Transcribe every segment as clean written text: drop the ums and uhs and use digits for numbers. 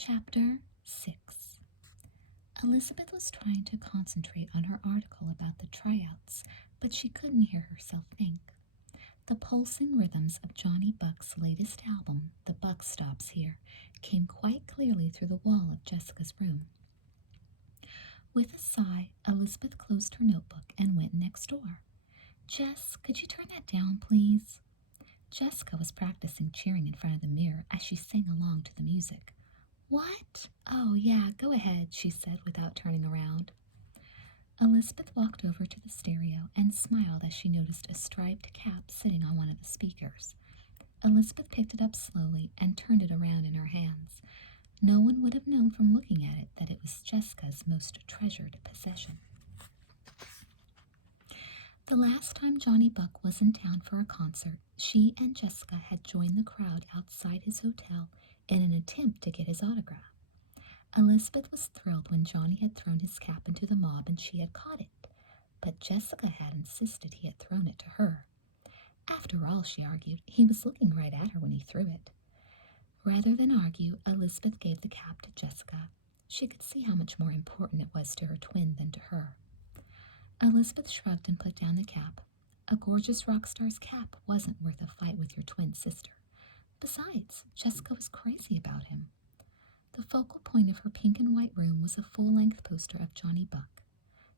Chapter 6. Elizabeth was trying to concentrate on her article about the tryouts, but she couldn't hear herself think. The pulsing rhythms of Johnny Buck's latest album, The Buck Stops Here, came quite clearly through the wall of Jessica's room. With a sigh, Elizabeth closed her notebook and went next door. "Jess, could you turn that down, please?" Jessica was practicing cheering in front of the mirror as she sang along to the music. "What? Oh, yeah, go ahead," she said without turning around. Elizabeth walked over to the stereo and smiled as she noticed a striped cap sitting on one of the speakers. Elizabeth picked it up slowly and turned it around in her hands. No one would have known from looking at it that it was Jessica's most treasured possession. The last time Johnny Buck was in town for a concert, she and Jessica had joined the crowd outside his hotel in an attempt to get his autograph. Elizabeth was thrilled when Johnny had thrown his cap into the mob and she had caught it, but Jessica had insisted he had thrown it to her. After all, she argued, he was looking right at her when he threw it. Rather than argue, Elizabeth gave the cap to Jessica. She could see how much more important it was to her twin than to her. Elizabeth shrugged and put down the cap. A gorgeous rock star's cap wasn't worth a fight with your twin sister. Besides, Jessica was crazy about him. The focal point of her pink and white room was a full-length poster of Johnny Buck.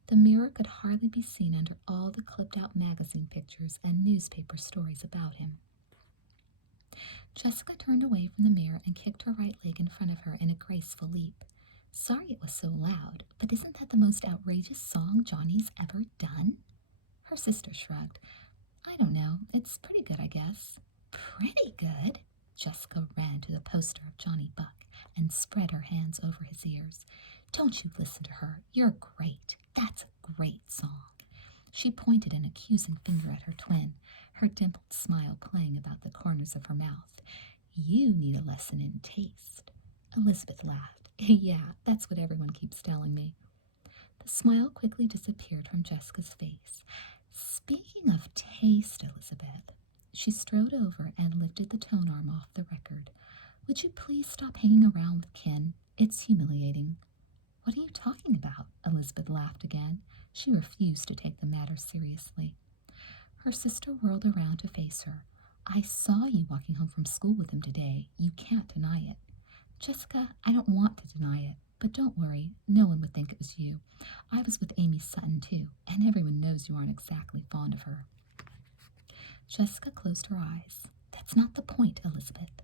The mirror could hardly be seen under all the clipped-out magazine pictures and newspaper stories about him. Jessica turned away from the mirror and kicked her right leg in front of her in a graceful leap. "Sorry it was so loud, but isn't that the most outrageous song Johnny's ever done?" Her sister shrugged. "I don't know. It's pretty good, I guess." "Pretty good?" Jessica ran to the poster of Johnny Buck and spread her hands over his ears. "Don't you listen to her. You're great. That's a great song." She pointed an accusing finger at her twin, her dimpled smile playing about the corners of her mouth. "You need a lesson in taste." Elizabeth laughed. "Yeah, that's what everyone keeps telling me." The smile quickly disappeared from Jessica's face. "Speaking of taste, Elizabeth," she strode over and lifted the tone arm off the record. "Would you please stop hanging around with Ken? It's humiliating." "What are you talking about?" Elizabeth laughed again. She refused to take the matter seriously. Her sister whirled around to face her. "I saw you walking home from school with him today. You can't deny it." "Jessica, I don't want to deny it. But don't worry, no one would think it was you. I was with Amy Sutton, too, and everyone knows you aren't exactly fond of her." Jessica closed her eyes. "That's not the point, Elizabeth."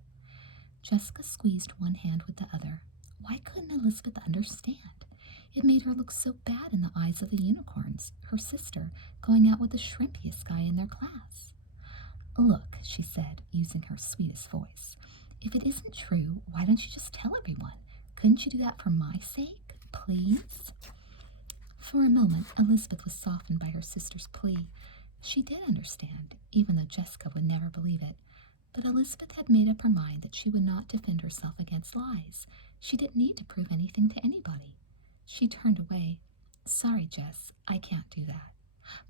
Jessica squeezed one hand with the other. Why couldn't Elizabeth understand? It made her look so bad in the eyes of the unicorns, her sister, going out with the shrimpiest guy in their class. "Look," she said, using her sweetest voice, "if it isn't true, why don't you just tell everyone? Couldn't you do that for my sake, please?" For a moment, Elizabeth was softened by her sister's plea. She did understand, even though Jessica would never believe it. But Elizabeth had made up her mind that she would not defend herself against lies. She didn't need to prove anything to anybody. She turned away. "Sorry, Jess, I can't do that."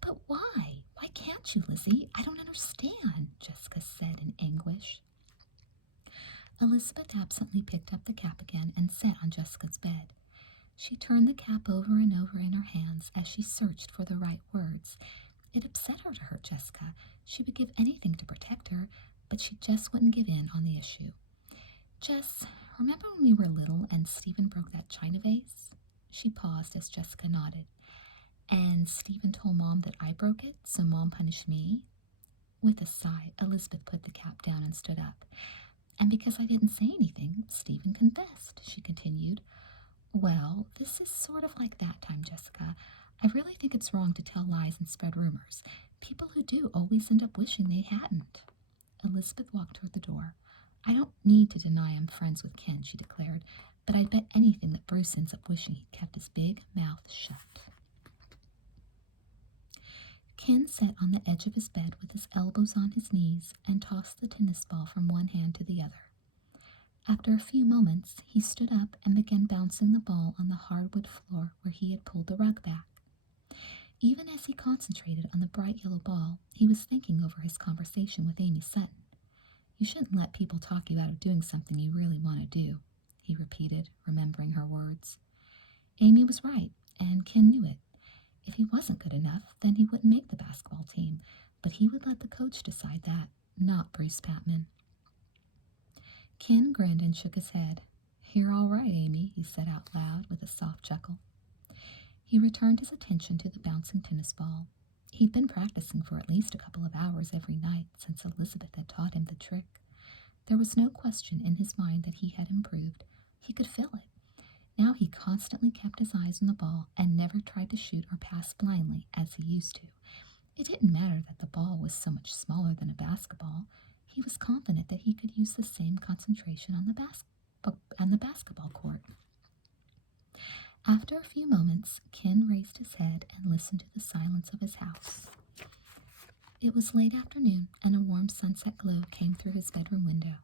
"But why? Why can't you, Lizzie? I don't understand," Jessica said in anguish. Elizabeth absently picked up the cap again and sat on Jessica's bed. She turned the cap over and over in her hands as she searched for the right words. It upset her to hurt Jessica. She would give anything to protect her, but she just wouldn't give in on the issue. "Jess, remember when we were little and Stephen broke that china vase?" She paused as Jessica nodded. "And Stephen told Mom that I broke it, so Mom punished me?" With a sigh, Elizabeth put the cap down and stood up. "And because I didn't say anything, Stephen confessed," she continued. "Well, this is sort of like that time, Jessica. I really think it's wrong to tell lies and spread rumors. People who do always end up wishing they hadn't." Elizabeth walked toward the door. "I don't need to deny I'm friends with Ken," she declared, "but I'd bet anything that Bruce ends up wishing he'd kept his big mouth shut." Ken sat on the edge of his bed with his elbows on his knees and tossed the tennis ball from one hand to the other. After a few moments, he stood up and began bouncing the ball on the hardwood floor where he had pulled the rug back. Even as he concentrated on the bright yellow ball, he was thinking over his conversation with Amy Sutton. "You shouldn't let people talk you out of doing something you really want to do," he repeated, remembering her words. Amy was right, and Ken knew it. If he wasn't good enough, then he wouldn't make the basketball team, but he would let the coach decide that, not Bruce Patman. Ken grinned and shook his head. You're all right, Amy, he said out loud with a soft chuckle. He returned his attention to the bouncing tennis ball. He'd been practicing for at least a couple of hours every night since Elizabeth had taught him the trick. There was no question in his mind that he had improved. He could feel it. Now he constantly kept his eyes on the ball and never tried to shoot or pass blindly as he used to. It didn't matter that the ball was so much smaller than a basketball. He was confident that he could use the same concentration on the basketball court. After a few moments, Ken raised his head and listened to the silence of his house. It was late afternoon, and a warm sunset glow came through his bedroom window.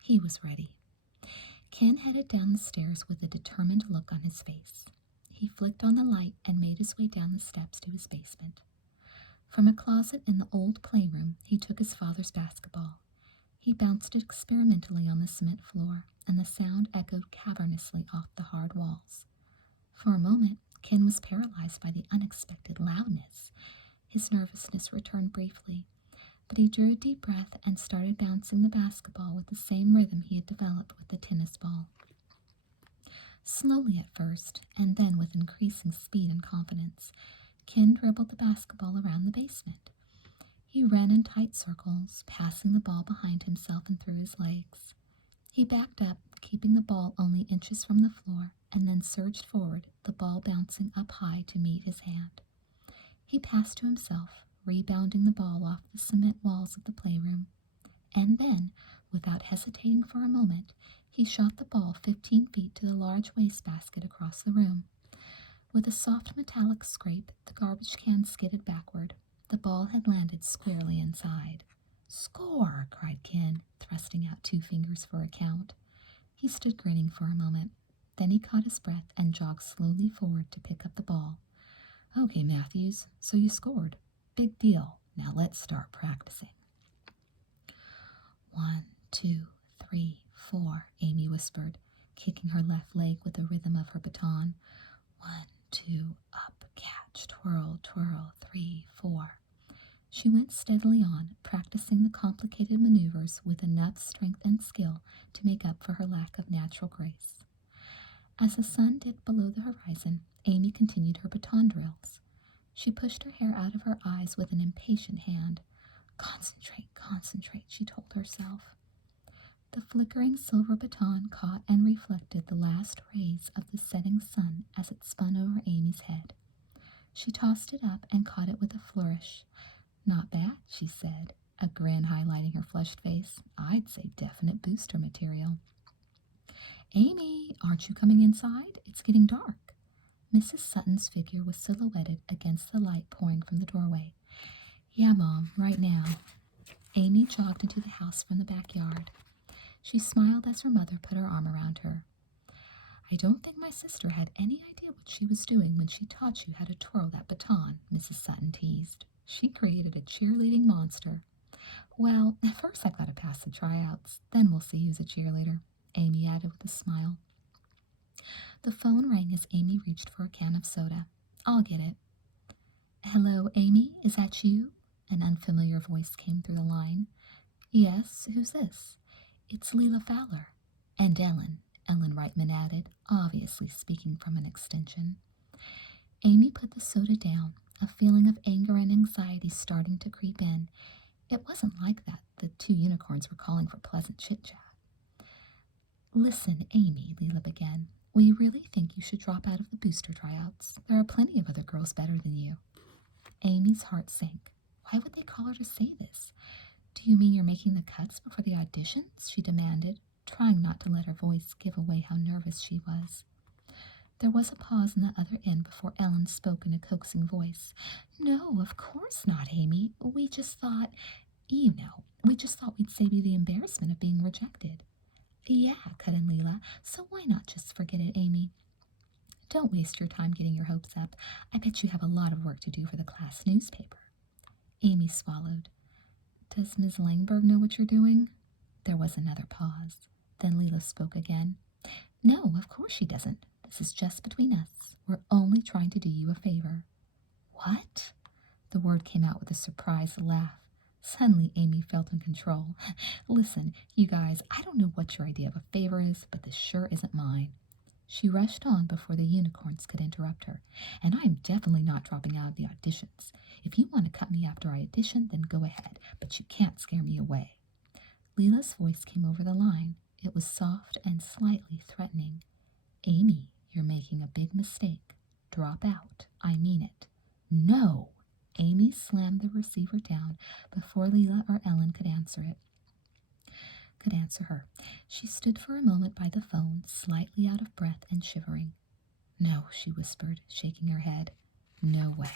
He was ready. Ken headed down the stairs with a determined look on his face. He flicked on the light and made his way down the steps to his basement. From a closet in the old playroom, he took his father's basketball. He bounced it experimentally on the cement floor, and the sound echoed cavernously off the hard walls. For a moment, Ken was paralyzed by the unexpected loudness. His nervousness returned briefly, but he drew a deep breath and started bouncing the basketball with the same rhythm he had developed with the tennis ball. Slowly at first, and then with increasing speed and confidence, Ken dribbled the basketball around the basement. He ran in tight circles, passing the ball behind himself and through his legs. He backed up, keeping the ball only inches from the floor, and then surged forward, the ball bouncing up high to meet his hand. He passed to himself, rebounding the ball off the cement walls of the playroom. And then, without hesitating for a moment, he shot the ball 15 feet to the large wastebasket across the room. With a soft metallic scrape, the garbage can skidded backward. The ball had landed squarely inside. "Score!" cried Ken, thrusting out 2 fingers for a count. He stood grinning for a moment. Then he caught his breath and jogged slowly forward to pick up the ball. "Okay, Matthews, so you scored. Big deal. Now let's start practicing." 1, 2, 3, 4, Amy whispered, kicking her left leg with the rhythm of her baton. 1, 2, up, catch, twirl, twirl, 3, 4. She went steadily on, practicing the complicated maneuvers with enough strength and skill to make up for her lack of natural grace. As the sun dipped below the horizon, Amy continued her baton drills. She pushed her hair out of her eyes with an impatient hand. "Concentrate, concentrate," she told herself. The flickering silver baton caught and reflected the last rays of the setting sun as it spun over Amy's head. She tossed it up and caught it with a flourish. "Not bad," she said, a grin highlighting her flushed face. "I'd say definite booster material." "Amy, aren't you coming inside? It's getting dark." Mrs. Sutton's figure was silhouetted against the light pouring from the doorway. "Yeah, Mom, right now." Amy jogged into the house from the backyard. She smiled as her mother put her arm around her. "I don't think my sister had any idea what she was doing when she taught you how to twirl that baton," Mrs. Sutton teased. "She created a cheerleading monster." "Well, first I've got to pass the tryouts, then we'll see who's a cheerleader," Amy added with a smile. The phone rang as Amy reached for a can of soda. "I'll get it." "Hello, Amy, is that you?" An unfamiliar voice came through the line. "Yes, who's this?" "It's Leila Fowler." "And Ellen," Ellen Reitman added, obviously speaking from an extension. Amy put the soda down, a feeling of anger and anxiety starting to creep in. It wasn't like that. The 2 unicorns were calling for pleasant chit-chat. "Listen, Amy," Leila began, "we really think you should drop out of the booster tryouts. There are plenty of other girls better than you." Amy's heart sank. Why would they call her to say this? "Do you mean you're making the cuts before the auditions?" she demanded, trying not to let her voice give away how nervous she was. There was a pause on the other end before Ellen spoke in a coaxing voice. "No, of course not, Amy. We just thought we'd save you the embarrassment of being rejected." "Yeah," cut in Leila, "so why not just forget it, Amy? Don't waste your time getting your hopes up. I bet you have a lot of work to do for the class newspaper." Amy swallowed. "Does Ms. Langberg know what you're doing?" There was another pause. Then Leila spoke again. No, of course she doesn't. This is just between us. We're only trying to do you a favor. What? The word came out with a surprised laugh. Suddenly, Amy felt in control. Listen, you guys, I don't know what your idea of a favor is, but this sure isn't mine. She rushed on before the unicorns could interrupt her. And I am definitely not dropping out of the auditions. If you want to cut me after I audition, then go ahead, but you can't scare me away. Leela's voice came over the line. It was soft and slightly threatening. Amy, you're making a big mistake. Drop out. I mean it. No! Amy slammed the receiver down before Leela or Ellen could answer her. She stood for a moment by the phone, slightly out of breath and shivering. No, she whispered, shaking her head. No way.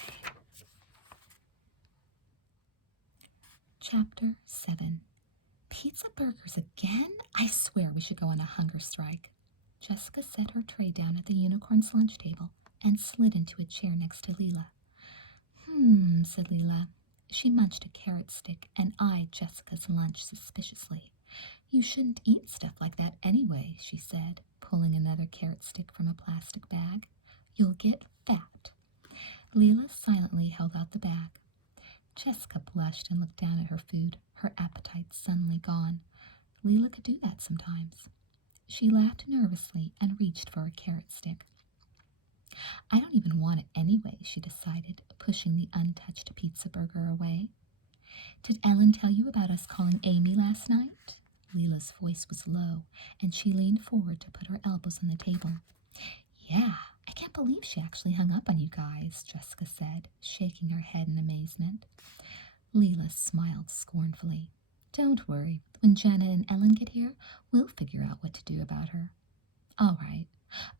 Chapter 7. Pizza burgers again? I swear we should go on a hunger strike. Jessica set her tray down at the unicorn's lunch table and slid into a chair next to Leela. Said Leela. She munched a carrot stick and eyed Jessica's lunch suspiciously. You shouldn't eat stuff like that anyway, she said, pulling another carrot stick from a plastic bag. You'll get fat. Leela silently held out the bag. Jessica blushed and looked down at her food, her appetite suddenly gone. Leela could do that sometimes. She laughed nervously and reached for a carrot stick. I don't even want it anyway, she decided, pushing the untouched pizza burger away. Did Ellen tell you about us calling Amy last night? Leela's voice was low, and she leaned forward to put her elbows on the table. Yeah, I can't believe she actually hung up on you guys, Jessica said, shaking her head in amazement. Leela smiled scornfully. Don't worry. When Janet and Ellen get here, we'll figure out what to do about her. All right.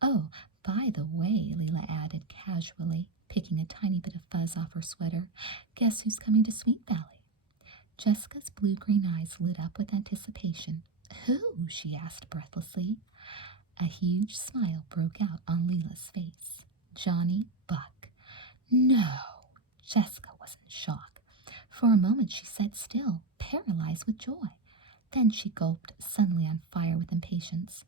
Oh, by the way, Leela added casually, picking a tiny bit of fuzz off her sweater, guess who's coming to Sweet Valley? Jessica's blue-green eyes lit up with anticipation. Who? She asked breathlessly. A huge smile broke out on Leela's face. Johnny Buck. No! Jessica was in shock. For a moment she sat still, paralyzed with joy. Then she gulped, suddenly on fire with impatience.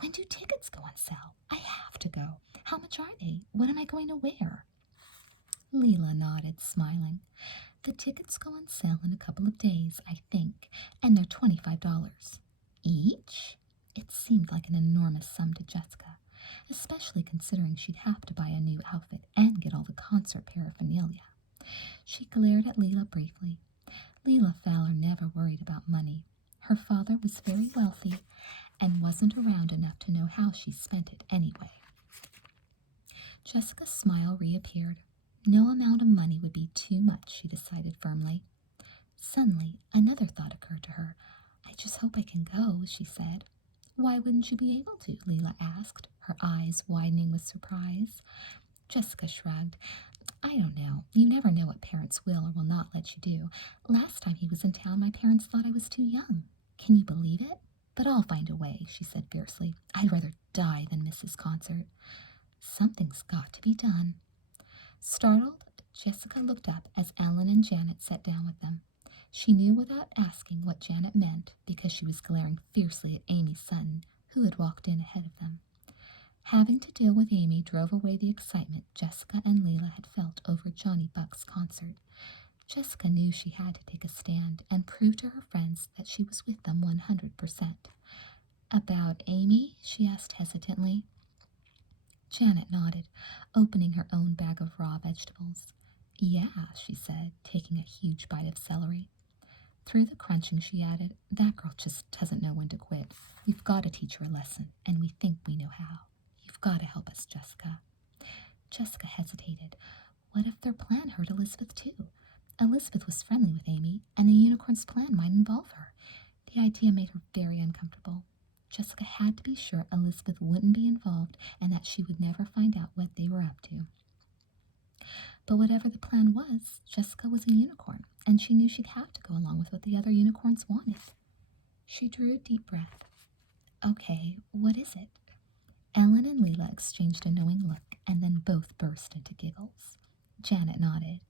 When do tickets go on sale? I have to go. How much are they? What am I going to wear? Leela nodded, smiling. The tickets go on sale in a couple of days, I think, and they're $25. Each? It seemed like an enormous sum to Jessica, especially considering she'd have to buy a new outfit and get all the concert paraphernalia. She glared at Leela briefly. Leela Fowler never worried about money. Her father was very wealthy and wasn't around enough to know how she spent it anyway. Jessica's smile reappeared. No amount of money would be too much, she decided firmly. Suddenly, another thought occurred to her. I just hope I can go, she said. Why wouldn't you be able to? Leela asked, her eyes widening with surprise. Jessica shrugged. I don't know. You never know what parents will or will not let you do. Last time he was in town, my parents thought I was too young. Can you believe it? But I'll find a way, she said fiercely. I'd rather die than miss his concert. Something's got to be done. Startled, Jessica looked up as Ellen and Janet sat down with them. She knew without asking what Janet meant because she was glaring fiercely at Amy Sutton, who had walked in ahead of them. Having to deal with Amy drove away the excitement Jessica and Leela had felt over Johnny Buck's concert. Jessica knew she had to take a stand and prove to her friends that she was with them 100%. About Amy? She asked hesitantly. Janet nodded, opening her own bag of raw vegetables. Yeah, she said, taking a huge bite of celery. Through the crunching, she added, that girl just doesn't know when to quit. We've got to teach her a lesson, and we think we know how. You've got to help us, Jessica. Jessica hesitated. What if their plan hurt Elizabeth too? Elizabeth was friendly with Amy, and the unicorn's plan might involve her. The idea made her very uncomfortable. Jessica had to be sure Elizabeth wouldn't be involved and that she would never find out what they were up to. But whatever the plan was, Jessica was a unicorn, and she knew she'd have to go along with what the other unicorns wanted. She drew a deep breath. Okay, what is it? Ellen and Leela exchanged a knowing look, and then both burst into giggles. Janet nodded.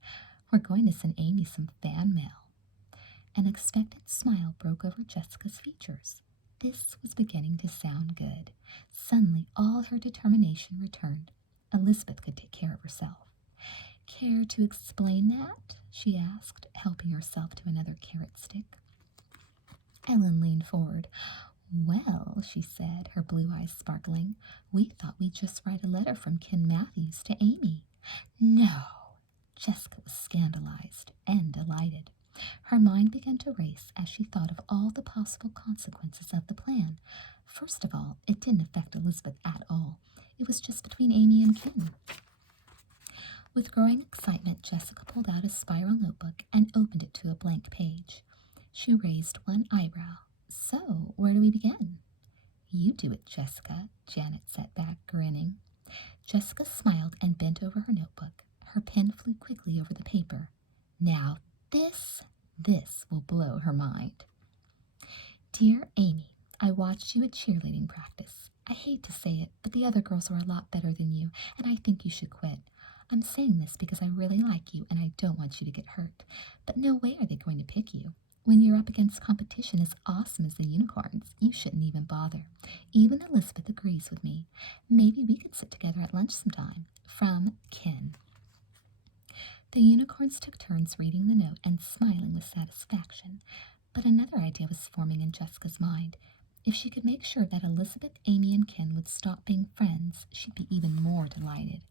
We're going to send Amy some fan mail. An expectant smile broke over Jessica's features. This was beginning to sound good. Suddenly, all her determination returned. Elizabeth could take care of herself. Care to explain that? She asked, helping herself to another carrot stick. Ellen leaned forward. Well, she said, her blue eyes sparkling, we thought we'd just write a letter from Ken Matthews to Amy. No! Jessica was scandalized and delighted. Her mind began to race as she thought of all the possible consequences of the plan. First of all, it didn't affect Elizabeth at all. It was just between Amy and Ken. With growing excitement, Jessica pulled out a spiral notebook and opened it to a blank page. She raised one eyebrow. So, where do we begin? You do it, Jessica, Janet sat back, grinning. Jessica smiled and bent over her notebook. Her pen flew quickly over the paper. Now, this will blow her mind. Dear Amy, I watched you at cheerleading practice. I hate to say it, but the other girls are a lot better than you, and I think you should quit. I'm saying this because I really like you and I don't want you to get hurt. But no way are they going to pick you. When you're up against competition as awesome as the unicorns, you shouldn't even bother. Even Elizabeth agrees with me. Maybe we could sit together at lunch sometime. From Ken. The unicorns took turns reading the note and smiling with satisfaction. But another idea was forming in Jessica's mind. If she could make sure that Elizabeth, Amy, and Ken would stop being friends, she'd be even more delighted.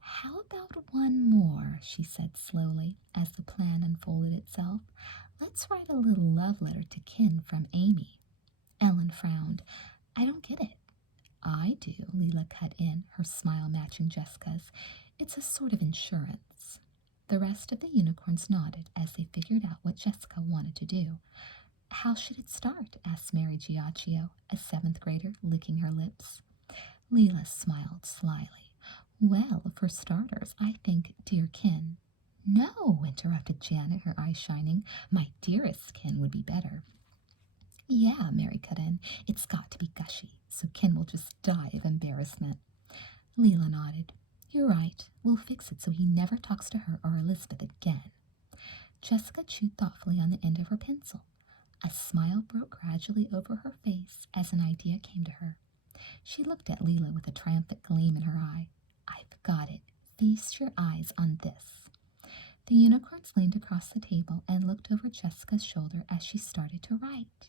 How about one more, she said slowly, as the plan unfolded itself. Let's write a little love letter to Ken from Amy. Ellen frowned. I don't get it. I do, Leela cut in, her smile matching Jessica's. It's a sort of insurance. The rest of the unicorns nodded as they figured out what Jessica wanted to do. How should it start? Asked Mary Giacchio, a seventh grader, licking her lips. Leela smiled slyly. Well, for starters, I think Dear Ken. No, interrupted Janet, her eyes shining. My dearest Ken would be better. Yeah, Mary cut in. It's got to be gushy, so Ken will just die of embarrassment. Leela nodded. You're right. We'll fix it so he never talks to her or Elizabeth again. Jessica chewed thoughtfully on the end of her pencil. A smile broke gradually over her face as an idea came to her. She looked at Leela with a triumphant gleam in her eye. I've got it. Feast your eyes on this. The unicorns leaned across the table and looked over Jessica's shoulder as she started to write.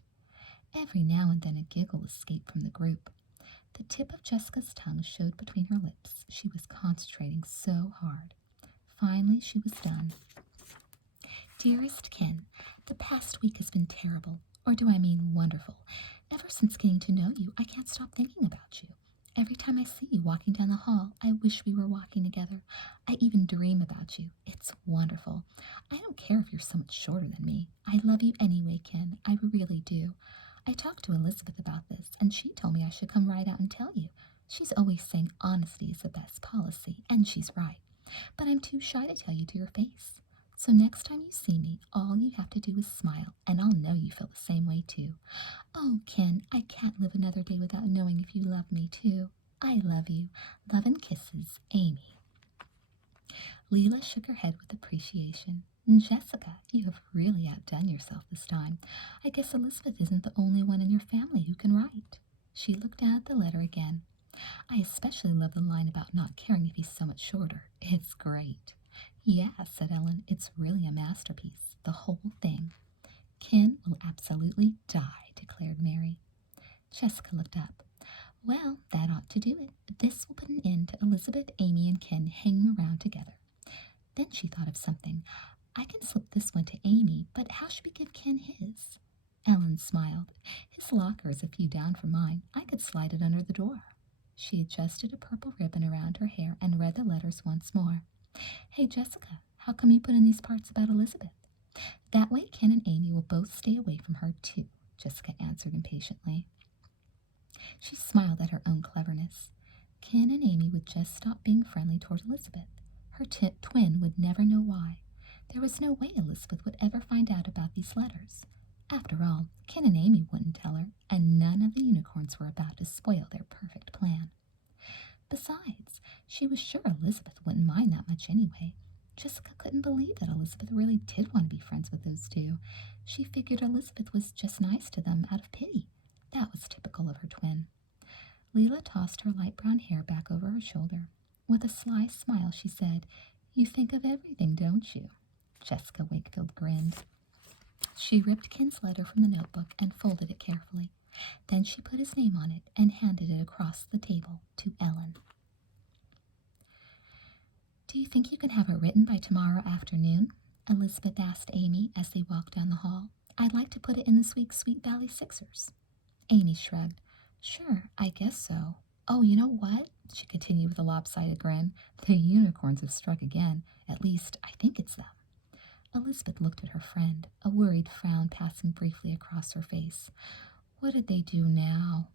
Every now and then a giggle escaped from the group. The tip of Jessica's tongue showed between her lips. She was concentrating so hard. Finally, she was done. Dearest Ken, the past week has been terrible, or do I mean wonderful. Ever since getting to know you, I can't stop thinking about you. Every time I see you walking down the hall, I wish we were walking together. I even dream about you. It's wonderful. I don't care if you're so much shorter than me. I love you anyway, Ken. I really do. I talked to Elizabeth about this, and she told me I should come right out and tell you. She's always saying honesty is the best policy, and she's right. But I'm too shy to tell you to your face. So next time you see me, all you have to do is smile, and I'll know you feel the same way too. Oh, Ken, I can't live another day without knowing if you love me too. I love you. Love and kisses, Amy. Leela shook her head with appreciation. Jessica, you have really outdone yourself this time. I guess Elizabeth isn't the only one in your family who can write. She looked down at the letter again. I especially love the line about not caring if he's so much shorter. It's great. Yeah, said Ellen, it's really a masterpiece, the whole thing. Ken will absolutely die, declared Mary. Jessica looked up. Well, that ought to do it. This will put an end to Elizabeth, Amy, and Ken hanging around together. Then she thought of something. I can slip this one to Amy, but how should we give Ken his? Ellen smiled. His locker is a few down from mine. I could slide it under the door. She adjusted a purple ribbon around her hair and read the letters once more. Hey, Jessica, how come you put in these parts about Elizabeth? That way Ken and Amy will both stay away from her, too, Jessica answered impatiently. She smiled at her own cleverness. Ken and Amy would just stop being friendly toward Elizabeth. Her twin would never know why. There was no way Elizabeth would ever find out about these letters. After all, Ken and Amy wouldn't tell her, and none of the unicorns were about to spoil their perfect plan. Besides, she was sure Elizabeth wouldn't mind that much anyway. Jessica couldn't believe that Elizabeth really did want to be friends with those two. She figured Elizabeth was just nice to them out of pity. That was typical of her twin. Leela tossed her light brown hair back over her shoulder. With a sly smile, she said, "You think of everything, don't you?" Jessica Wakefield grinned. She ripped Ken's letter from the notebook and folded it carefully. Then she put his name on it and handed it across the table to Ellen. "Do you think you can have it written by tomorrow afternoon?" Elizabeth asked Amy as they walked down the hall. "I'd like to put it in this week's Sweet Valley Sixers." Amy shrugged. "Sure, I guess so. Oh, you know what?" she continued with a lopsided grin. "The unicorns have struck again. At least, I think it's them." Elizabeth looked at her friend, a worried frown passing briefly across her face. What did they do now?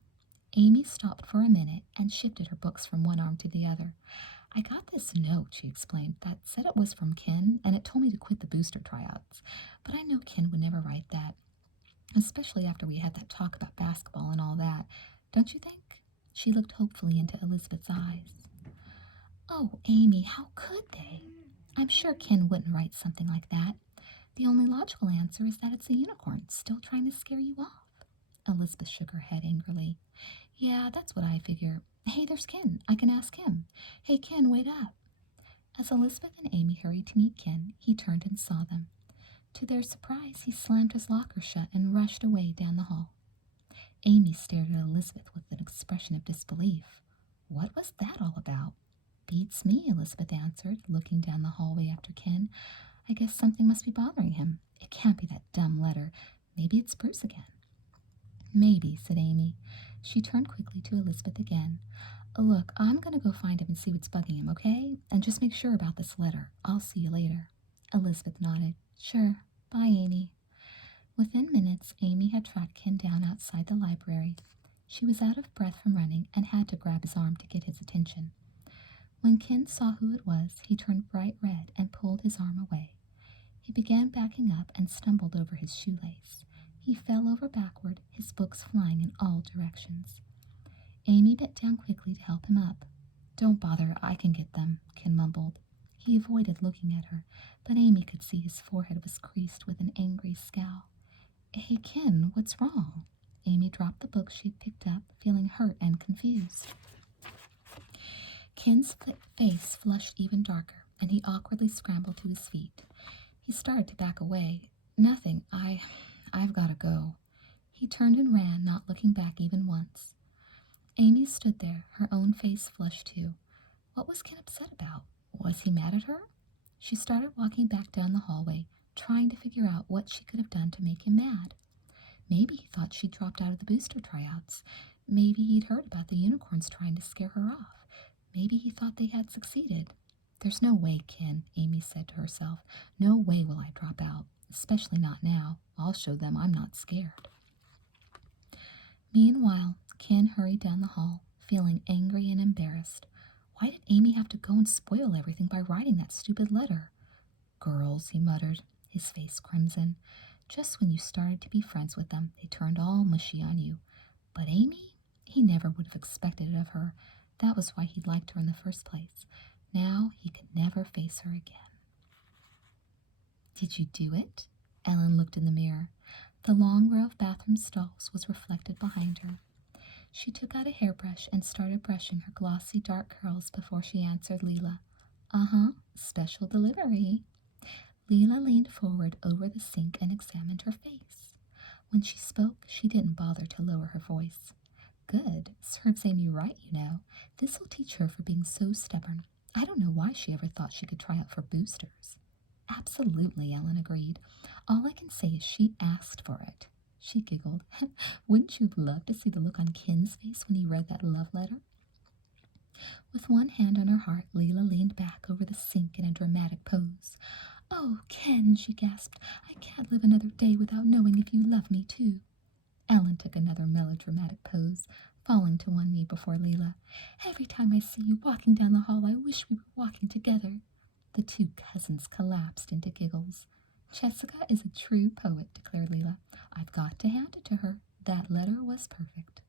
Amy stopped for a minute and shifted her books from one arm to the other. "I got this note," she explained, "that said it was from Ken, and it told me to quit the booster tryouts. But I know Ken would never write that, especially after we had that talk about basketball and all that. Don't you think?" She looked hopefully into Elizabeth's eyes. "Oh, Amy, how could they? I'm sure Ken wouldn't write something like that. The only logical answer is that it's a unicorn, still trying to scare you off." Elizabeth shook her head angrily. "Yeah, that's what I figure. Hey, there's Ken. I can ask him. Hey, Ken, wait up." As Elizabeth and Amy hurried to meet Ken, he turned and saw them. To their surprise, he slammed his locker shut and rushed away down the hall. Amy stared at Elizabeth with an expression of disbelief. What was that all about? "Beats me," Elizabeth answered, looking down the hallway after Ken. "I guess something must be bothering him. It can't be that dumb letter. Maybe it's Bruce again." "Maybe," said Amy. She turned quickly to Elizabeth again. "Look, I'm going to go find him and see what's bugging him, okay? And just make sure about this letter. I'll see you later." Elizabeth nodded. "Sure. Bye, Amy." Within minutes, Amy had tracked Ken down outside the library. She was out of breath from running and had to grab his arm to get his attention. When Ken saw who it was, he turned bright red and pulled his arm away. He began backing up and stumbled over his shoelace. He fell over backward, his books flying in all directions. Amy bent down quickly to help him up. "Don't bother, I can get them," Ken mumbled. He avoided looking at her, but Amy could see his forehead was creased with an angry scowl. "Hey, Ken, what's wrong?" Amy dropped the book she'd picked up, feeling hurt and confused. Ken's face flushed even darker, and he awkwardly scrambled to his feet. He started to back away. "Nothing. I've got to go." He turned and ran, not looking back even once. Amy stood there, her own face flushed too. What was Ken upset about? Was he mad at her? She started walking back down the hallway, trying to figure out what she could have done to make him mad. Maybe he thought she'd dropped out of the booster tryouts. Maybe he'd heard about the unicorns trying to scare her off. Maybe he thought they had succeeded. "There's no way, Ken," Amy said to herself. "No way will I drop out, especially not now. I'll show them I'm not scared." Meanwhile, Ken hurried down the hall, feeling angry and embarrassed. Why did Amy have to go and spoil everything by writing that stupid letter? "Girls," he muttered, his face crimson. "Just when you started to be friends with them, they turned all mushy on you. But Amy? He never would have expected it of her. That was why he liked her in the first place. Now he could never face her again." "Did you do it?" Ellen looked in the mirror. The long row of bathroom stalls was reflected behind her. She took out a hairbrush and started brushing her glossy dark curls before she answered Leela. "Uh-huh, special delivery." Leela leaned forward over the sink and examined her face. When she spoke, she didn't bother to lower her voice. "Good. Serves Amy right, you know. This'll teach her for being so stubborn. I don't know why she ever thought she could try out for boosters." "Absolutely," Ellen agreed. "All I can say is she asked for it." She giggled. "Wouldn't you love to see the look on Ken's face when he read that love letter?" With one hand on her heart, Leela leaned back over the sink in a dramatic pose. "Oh, Ken," she gasped, "I can't live another day without knowing if you love me too." Ellen took another melodramatic pose, falling to one knee before Leela. "Every time I see you walking down the hall, I wish we were walking together." The two cousins collapsed into giggles. "Jessica is a true poet," declared Leela. "I've got to hand it to her. That letter was perfect."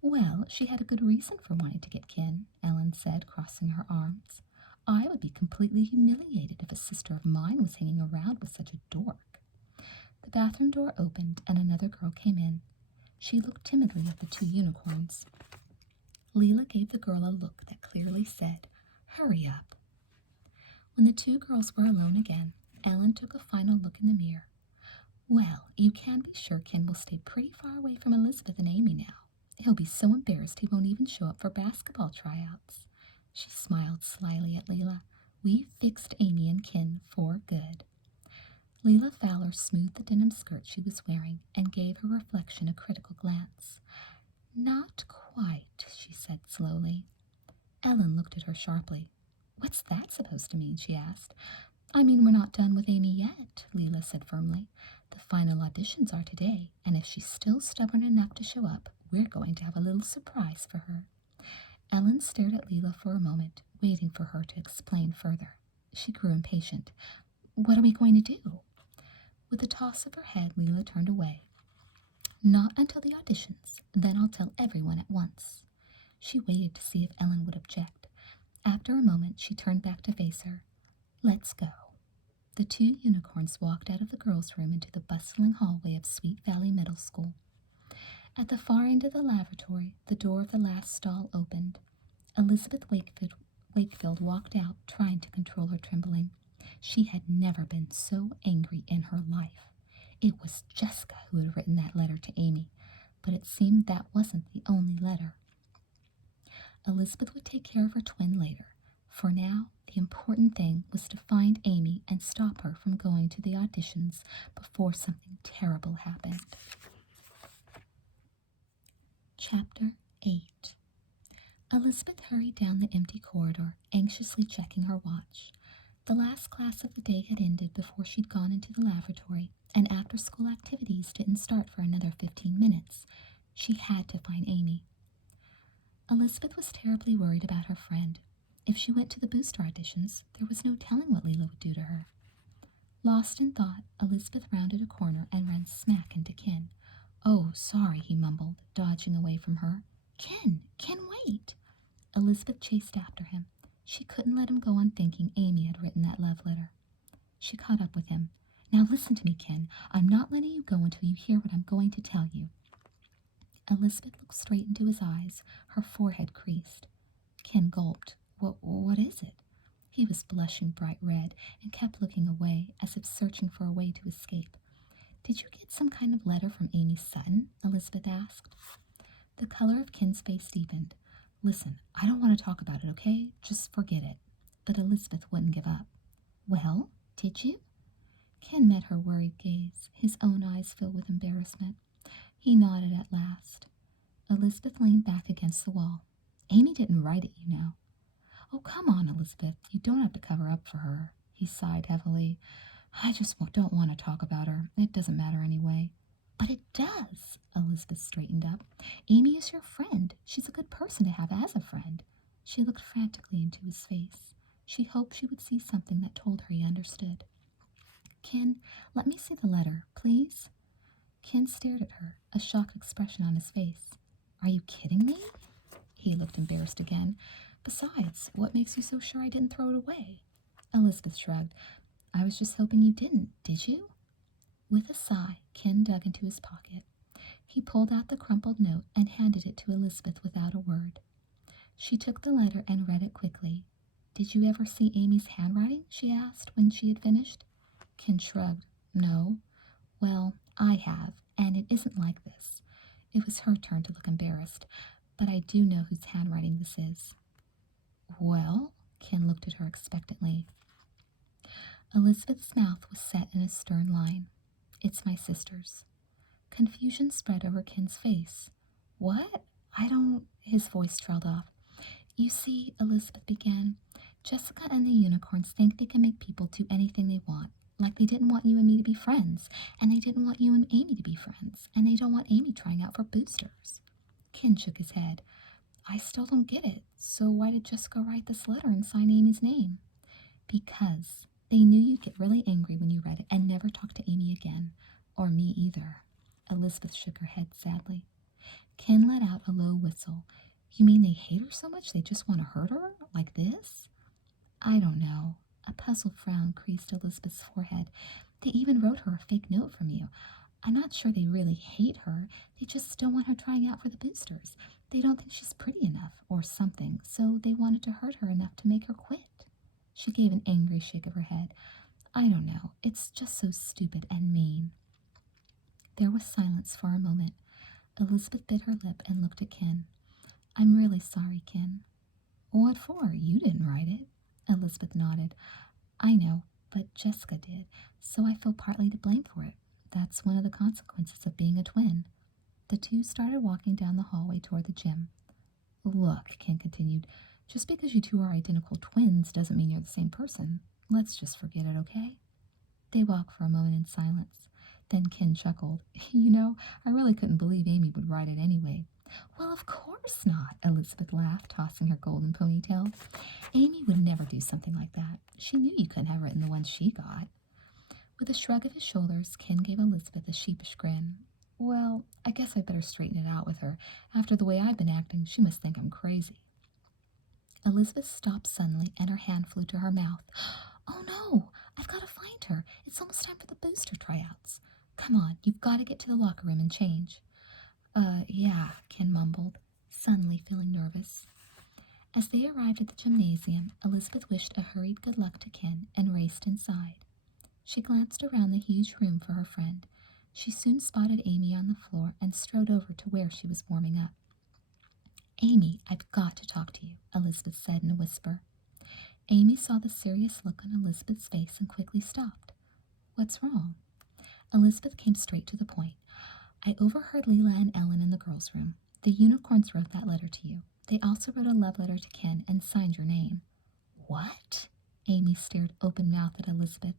"Well, she had a good reason for wanting to get Ken," Ellen said, crossing her arms. "I would be completely humiliated if a sister of mine was hanging around with such a dork." The bathroom door opened and another girl came in. She looked timidly at the two unicorns. Leela gave the girl a look that clearly said, "Hurry up." When the two girls were alone again, Ellen took a final look in the mirror. "Well, you can be sure Ken will stay pretty far away from Elizabeth and Amy now. He'll be so embarrassed he won't even show up for basketball tryouts." She smiled slyly at Leela. "We fixed Amy and Ken for good." Leela Fowler smoothed the denim skirt she was wearing and gave her reflection a critical glance. "Not quite," she said slowly. Ellen looked at her sharply. "What's that supposed to mean?" she asked. "I mean, we're not done with Amy yet," Leela said firmly. "The final auditions are today, and if she's still stubborn enough to show up, we're going to have a little surprise for her." Ellen stared at Leela for a moment, waiting for her to explain further. She grew impatient. "What are we going to do?" With a toss of her head, Leela turned away. "Not until the auditions. Then I'll tell everyone at once." She waited to see if Ellen would object. After a moment, she turned back to face her. "Let's go." The two unicorns walked out of the girls' room into the bustling hallway of Sweet Valley Middle School. At the far end of the lavatory, the door of the last stall opened. Elizabeth Wakefield walked out, trying to control her trembling. She had never been so angry in her life. It was Jessica who had written that letter to Amy, but it seemed that wasn't the only letter. Elizabeth would take care of her twin later. For now, the important thing was to find Amy and stop her from going to the auditions before something terrible happened. Chapter 8. Elizabeth hurried down the empty corridor, anxiously checking her watch. The last class of the day had ended before she'd gone into the lavatory, and after-school activities didn't start for another 15 minutes. She had to find Amy. Elizabeth was terribly worried about her friend. If she went to the booster auditions, there was no telling what Leela would do to her. Lost in thought, Elizabeth rounded a corner and ran smack into Ken. "Oh, sorry," he mumbled, dodging away from her. Ken, wait!" Elizabeth chased after him. She couldn't let him go on thinking Amy had written that love letter. She caught up with him. "Now listen to me, Ken. I'm not letting you go until you hear what I'm going to tell you." Elizabeth looked straight into his eyes, her forehead creased. Ken gulped. What is it?" He was blushing bright red and kept looking away, as if searching for a way to escape. "Did you get some kind of letter from Amy Sutton?" Elizabeth asked. The color of Ken's face deepened. "Listen, I don't want to talk about it, okay? Just forget it." But Elizabeth wouldn't give up. "Well, did you?" Ken met her worried gaze, his own eyes filled with embarrassment. He nodded at last. Elizabeth leaned back against the wall. "Amy didn't write it, you know." "Oh, come on, Elizabeth. You don't have to cover up for her." He sighed heavily. "I just don't want to talk about her. It doesn't matter anyway." "But it does." Elizabeth straightened up. "Amy is your friend. She's a good person to have as a friend." She looked frantically into his face. She hoped she would see something that told her he understood. "Ken, let me see the letter, please." Ken stared at her, a shocked expression on his face. "Are you kidding me?" He looked embarrassed again. "Besides, what makes you so sure I didn't throw it away?" Elizabeth shrugged. "I was just hoping you didn't. Did you?" With a sigh, Ken dug into his pocket. He pulled out the crumpled note and handed it to Elizabeth without a word. She took the letter and read it quickly. "Did you ever see Amy's handwriting?" she asked when she had finished. Ken shrugged. "No." "Well, I have, and it isn't like this." It was her turn to look embarrassed. "But I do know whose handwriting this is." "Well?" Ken looked at her expectantly. Elizabeth's mouth was set in a stern line. "It's my sister's." Confusion spread over Ken's face. "What? I don't—" His voice trailed off. "You see," Elizabeth began, "Jessica and the unicorns think they can make people do anything they want. Like they didn't want you and me to be friends, and they didn't want you and Amy to be friends, and they don't want Amy trying out for boosters." Ken shook his head. "I still don't get it. So why did Jessica write this letter and sign Amy's name?" "Because they knew you'd get really angry when you read it and never talk to Amy again. Or me either." Elizabeth shook her head sadly. Ken let out a low whistle. "You mean they hate her so much they just want to hurt her? Like this?" "I don't know." A puzzled frown creased Elizabeth's forehead. "They even wrote her a fake note from you. I'm not sure they really hate her. They just don't want her trying out for the boosters. They don't think she's pretty enough or something, so they wanted to hurt her enough to make her quit. She gave an angry shake of her head. I don't know. It's just so stupid and mean. There was silence for a moment. Elizabeth bit her lip and looked at Ken. I'm really sorry, Ken. What for? You didn't write it. Elizabeth nodded. I know, but Jessica did, so I feel partly to blame for it. That's one of the consequences of being a twin. The two started walking down the hallway toward the gym. Look, Ken continued, just because you two are identical twins doesn't mean you're the same person. Let's just forget it, okay? They walked for a moment in silence. Then Ken chuckled. I really couldn't believe Amy would write it anyway. Well, of course not, Elizabeth laughed, tossing her golden ponytail. Amy would never do something like that. She knew you couldn't have written the one she got. With a shrug of his shoulders, Ken gave Elizabeth a sheepish grin. Well, I guess I better straighten it out with her. After the way I've been acting, she must think I'm crazy. Elizabeth stopped suddenly, and her hand flew to her mouth. Oh no! I've got to find her. It's almost time for the booster tryouts. Come on, you've got to get to the locker room and change. Yeah, Ken mumbled, suddenly feeling nervous. As they arrived at the gymnasium, Elizabeth wished a hurried good luck to Ken and raced inside. She glanced around the huge room for her friend. She soon spotted Amy on the floor and strode over to where she was warming up. Amy, I've got to talk to you, Elizabeth said in a whisper. Amy saw the serious look on Elizabeth's face and quickly stopped. What's wrong? Elizabeth came straight to the point. I overheard Leela and Ellen in the girls' room. The unicorns wrote that letter to you. They also wrote a love letter to Ken and signed your name. What? Amy stared open-mouthed at Elizabeth.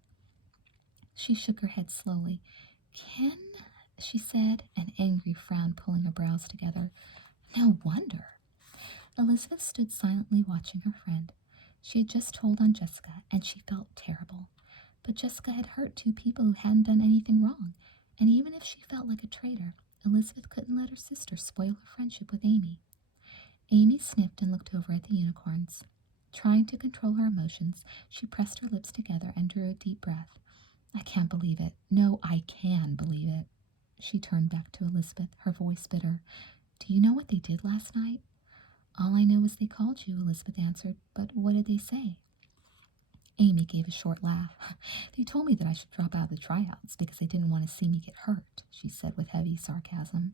She shook her head slowly. Ken? She said, an angry frown pulling her brows together. No wonder. Elizabeth stood silently watching her friend. She had just told on Jessica, and she felt terrible. But Jessica had hurt two people who hadn't done anything wrong, and even if she felt like a traitor, Elizabeth couldn't let her sister spoil her friendship with Amy. Amy sniffed and looked over at the unicorns. Trying to control her emotions, she pressed her lips together and drew a deep breath. I can't believe it. No, I can believe it. She turned back to Elizabeth, her voice bitter. Do you know what they did last night? All I know is they called you, Elizabeth answered, but what did they say? Amy gave a short laugh. They told me that I should drop out of the tryouts because they didn't want to see me get hurt, she said with heavy sarcasm.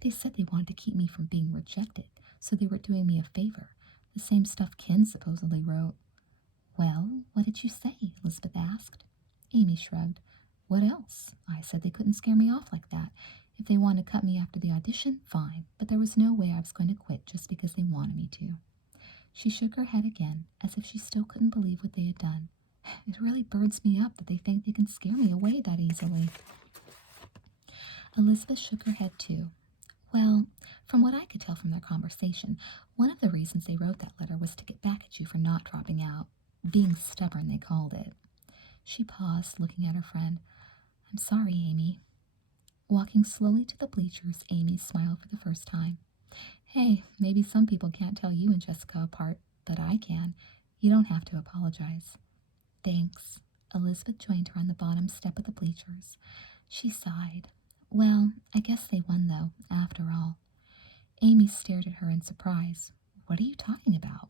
They said they wanted to keep me from being rejected, so they were doing me a favor, the same stuff Ken supposedly wrote. Well, what did you say? Elizabeth asked. Amy shrugged. What else? I said they couldn't scare me off like that. If they wanted to cut me after the audition, fine, but there was no way I was going to quit just because they wanted me to. She shook her head again, as if she still couldn't believe what they had done. It really burns me up that they think they can scare me away that easily. Elizabeth shook her head too. Well, from what I could tell from their conversation, one of the reasons they wrote that letter was to get back at you for not dropping out. Being stubborn, they called it. She paused, looking at her friend. I'm sorry, Amy. Walking slowly to the bleachers, Amy smiled for the first time. Hey, maybe some people can't tell you and Jessica apart, but I can. You don't have to apologize. Thanks. Elizabeth joined her on the bottom step of the bleachers. She sighed. Well, I guess they won, though, after all. Amy stared at her in surprise. What are you talking about?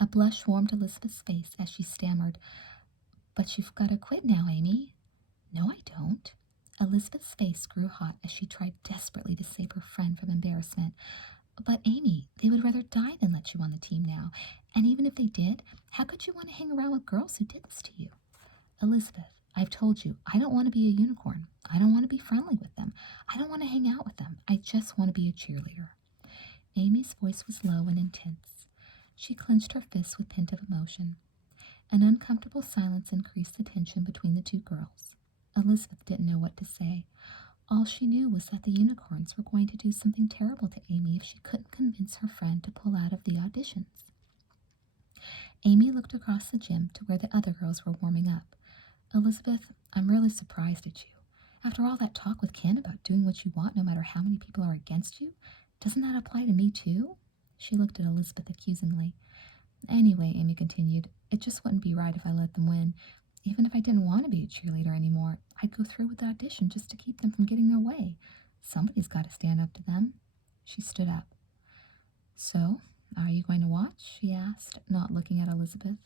A blush warmed Elizabeth's face as she stammered. But you've got to quit now, Amy. No, I don't. Elizabeth's face grew hot as she tried desperately to save her friend from embarrassment. But Amy, they would rather die than let you on the team now. And even if they did, how could you want to hang around with girls who did this to you? Elizabeth, I've told you, I don't want to be a unicorn. I don't want to be friendly with them. I don't want to hang out with them. I just want to be a cheerleader. Amy's voice was low and intense. She clenched her fists with pent-up emotion. An uncomfortable silence increased the tension between the two girls. Elizabeth didn't know what to say. All she knew was that the unicorns were going to do something terrible to Amy if she couldn't convince her friend to pull out of the auditions. Amy looked across the gym to where the other girls were warming up. Elizabeth, I'm really surprised at you. After all that talk with Ken about doing what you want no matter how many people are against you, doesn't that apply to me too? She looked at Elizabeth accusingly. Anyway, Amy continued, it just wouldn't be right if I let them win. Even if I didn't want to be a cheerleader anymore, I'd go through with the audition just to keep them from getting their way. Somebody's got to stand up to them. She stood up. So, are you going to watch? She asked, not looking at Elizabeth.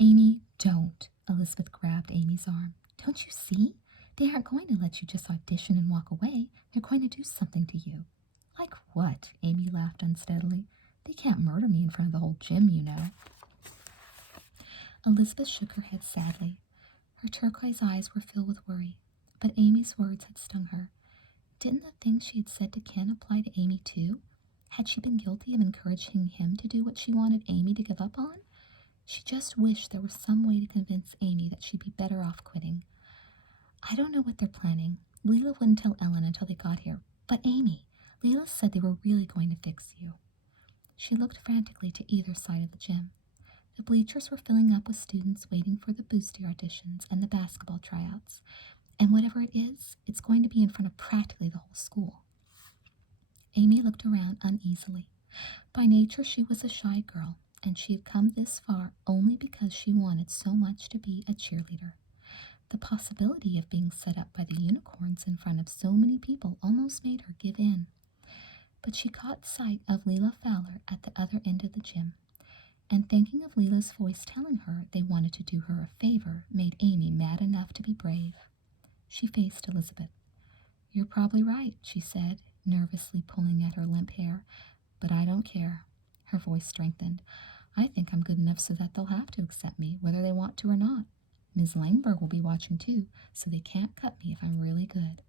Amy, don't. Elizabeth grabbed Amy's arm. Don't you see? They aren't going to let you just audition and walk away. They're going to do something to you. Like what? Amy laughed unsteadily. They can't murder me in front of the whole gym, you know. Elizabeth shook her head sadly. Her turquoise eyes were filled with worry, but Amy's words had stung her. Didn't the things she had said to Ken apply to Amy too? Had she been guilty of encouraging him to do what she wanted Amy to give up on? She just wished there was some way to convince Amy that she'd be better off quitting. I don't know what they're planning. Leela wouldn't tell Ellen until they got here. But Amy, Leela said they were really going to fix you. She looked frantically to either side of the gym. The bleachers were filling up with students waiting for the booster auditions and the basketball tryouts. And whatever it is, it's going to be in front of practically the whole school. Amy looked around uneasily. By nature, she was a shy girl, and she had come this far only because she wanted so much to be a cheerleader. The possibility of being set up by the unicorns in front of so many people almost made her give in. But she caught sight of Leela Fowler at the other end of the gym, and thinking of Leela's voice telling her they wanted to do her a favor made Amy mad enough to be brave. She faced Elizabeth. You're probably right, she said, nervously pulling at her limp hair, but I don't care. Her voice strengthened. I think I'm good enough so that they'll have to accept me, whether they want to or not. Ms. Langberg will be watching too, so they can't cut me if I'm really good.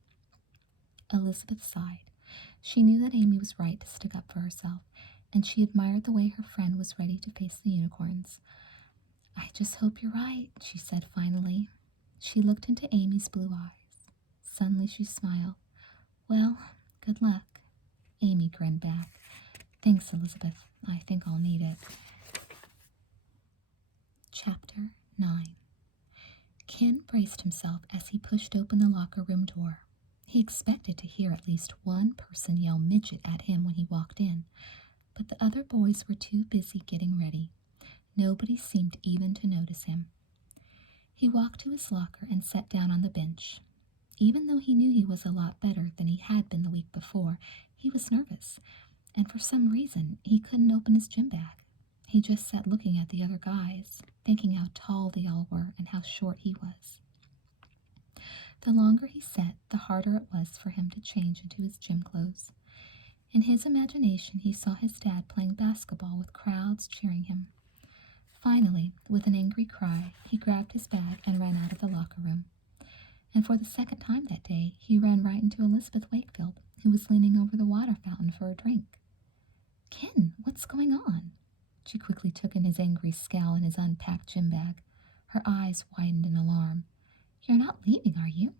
Elizabeth sighed. She knew that Amy was right to stick up for herself, and she admired the way her friend was ready to face the unicorns. I just hope you're right, she said finally. She looked into Amy's blue eyes. Suddenly she smiled. Well, good luck. Amy grinned back. Thanks, Elizabeth. I think I'll need it. Chapter 9. Ken braced himself as he pushed open the locker room door. He expected to hear at least one person yell midget at him when he walked in, but the other boys were too busy getting ready. Nobody seemed even to notice him. He walked to his locker and sat down on the bench. Even though he knew he was a lot better than he had been the week before, he was nervous, and for some reason he couldn't open his gym bag. He just sat looking at the other guys, thinking how tall they all were and how short he was. The longer he sat, the harder it was for him to change into his gym clothes. In his imagination, he saw his dad playing basketball with crowds cheering him. Finally, with an angry cry, he grabbed his bag and ran out of the locker room. And for the second time that day, he ran right into Elizabeth Wakefield, who was leaning over the water fountain for a drink. Ken, what's going on? She quickly took in his angry scowl and his unpacked gym bag. Her eyes widened in alarm. You're not leaving, are you?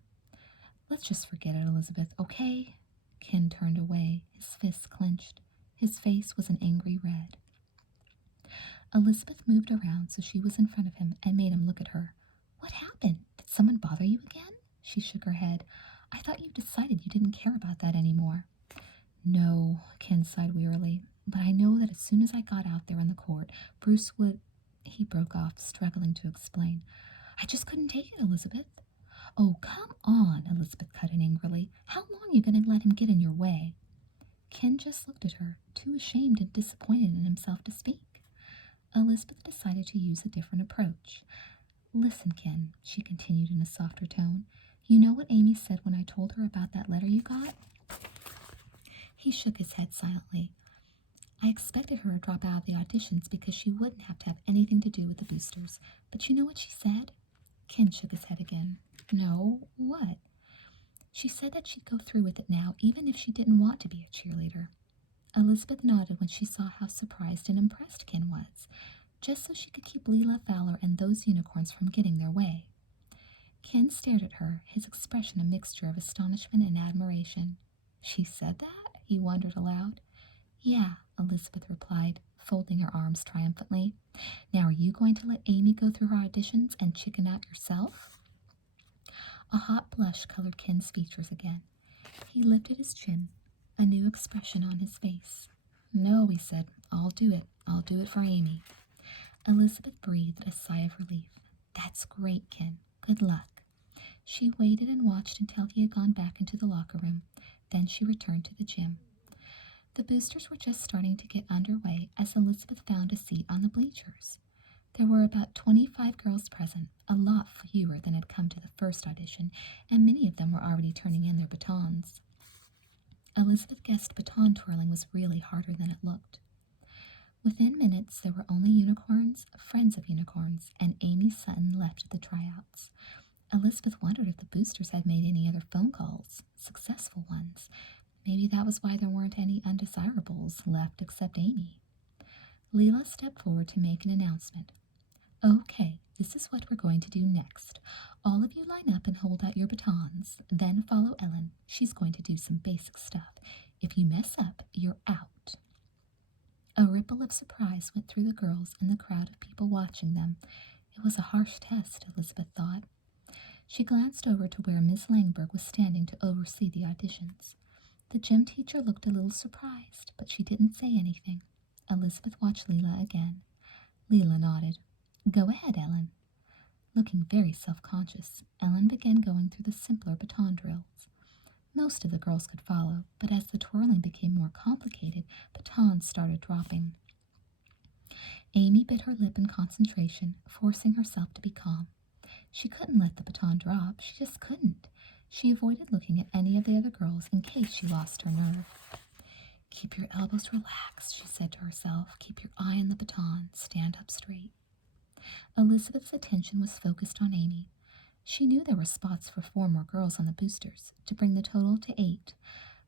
Let's just forget it, Elizabeth, okay? Ken turned away, his fists clenched. His face was an angry red. Elizabeth moved around so she was in front of him and made him look at her. What happened? Did someone bother you again? She shook her head. I thought you decided you didn't care about that anymore. No, Ken sighed wearily, but I know that as soon as I got out there on the court, Bruce would... He broke off, struggling to explain. I just couldn't take it, Elizabeth. Oh, come on, Elizabeth cut in angrily. How long are you going to let him get in your way? Ken just looked at her, too ashamed and disappointed in himself to speak. Elizabeth decided to use a different approach. Listen, Ken, she continued in a softer tone. You know what Amy said when I told her about that letter you got? He shook his head silently. I expected her to drop out of the auditions because she wouldn't have to have anything to do with the boosters. But you know what she said? Ken shook his head again. No, what? She said that she'd go through with it now, even if she didn't want to be a cheerleader. Elizabeth nodded when she saw how surprised and impressed Ken was, just so she could keep Leela Fowler and those unicorns from getting their way. Ken stared at her, his expression a mixture of astonishment and admiration. She said that? He wondered aloud. Yeah, Elizabeth replied, folding her arms triumphantly. Now are you going to let Amy go through her auditions and chicken out yourself? A hot blush colored Ken's features again. He lifted his chin, a new expression on his face. No, he said, I'll do it. I'll do it for Amy. Elizabeth breathed a sigh of relief. That's great, Ken. Good luck. She waited and watched until he had gone back into the locker room. Then she returned to the gym. The boosters were just starting to get underway as Elizabeth found a seat on the bleachers. There were about 25 girls present, a lot fewer than had come to the first audition, and many of them were already turning in their batons. Elizabeth guessed baton twirling was really harder than it looked. Within minutes, there were only unicorns, friends of unicorns, and Amy Sutton left at the tryouts. Elizabeth wondered if the boosters had made any other phone calls, successful ones. Maybe that was why there weren't any undesirables left except Amy. Leela stepped forward to make an announcement. Okay, this is what we're going to do next. All of you line up and hold out your batons. Then follow Ellen. She's going to do some basic stuff. If you mess up, you're out. A ripple of surprise went through the girls and the crowd of people watching them. It was a harsh test, Elizabeth thought. She glanced over to where Miss Langberg was standing to oversee the auditions. The gym teacher looked a little surprised, but she didn't say anything. Elizabeth watched Leela again. Leela nodded. Go ahead, Ellen. Looking very self-conscious, Ellen began going through the simpler baton drills. Most of the girls could follow, but as the twirling became more complicated, batons started dropping. Amy bit her lip in concentration, forcing herself to be calm. She couldn't let the baton drop. She just couldn't. She avoided looking at any of the other girls in case she lost her nerve. Keep your elbows relaxed, she said to herself. Keep your eye on the baton. Stand up straight. Elizabeth's attention was focused on Amy. She knew there were spots for 4 more girls on the boosters, to bring the total to 8,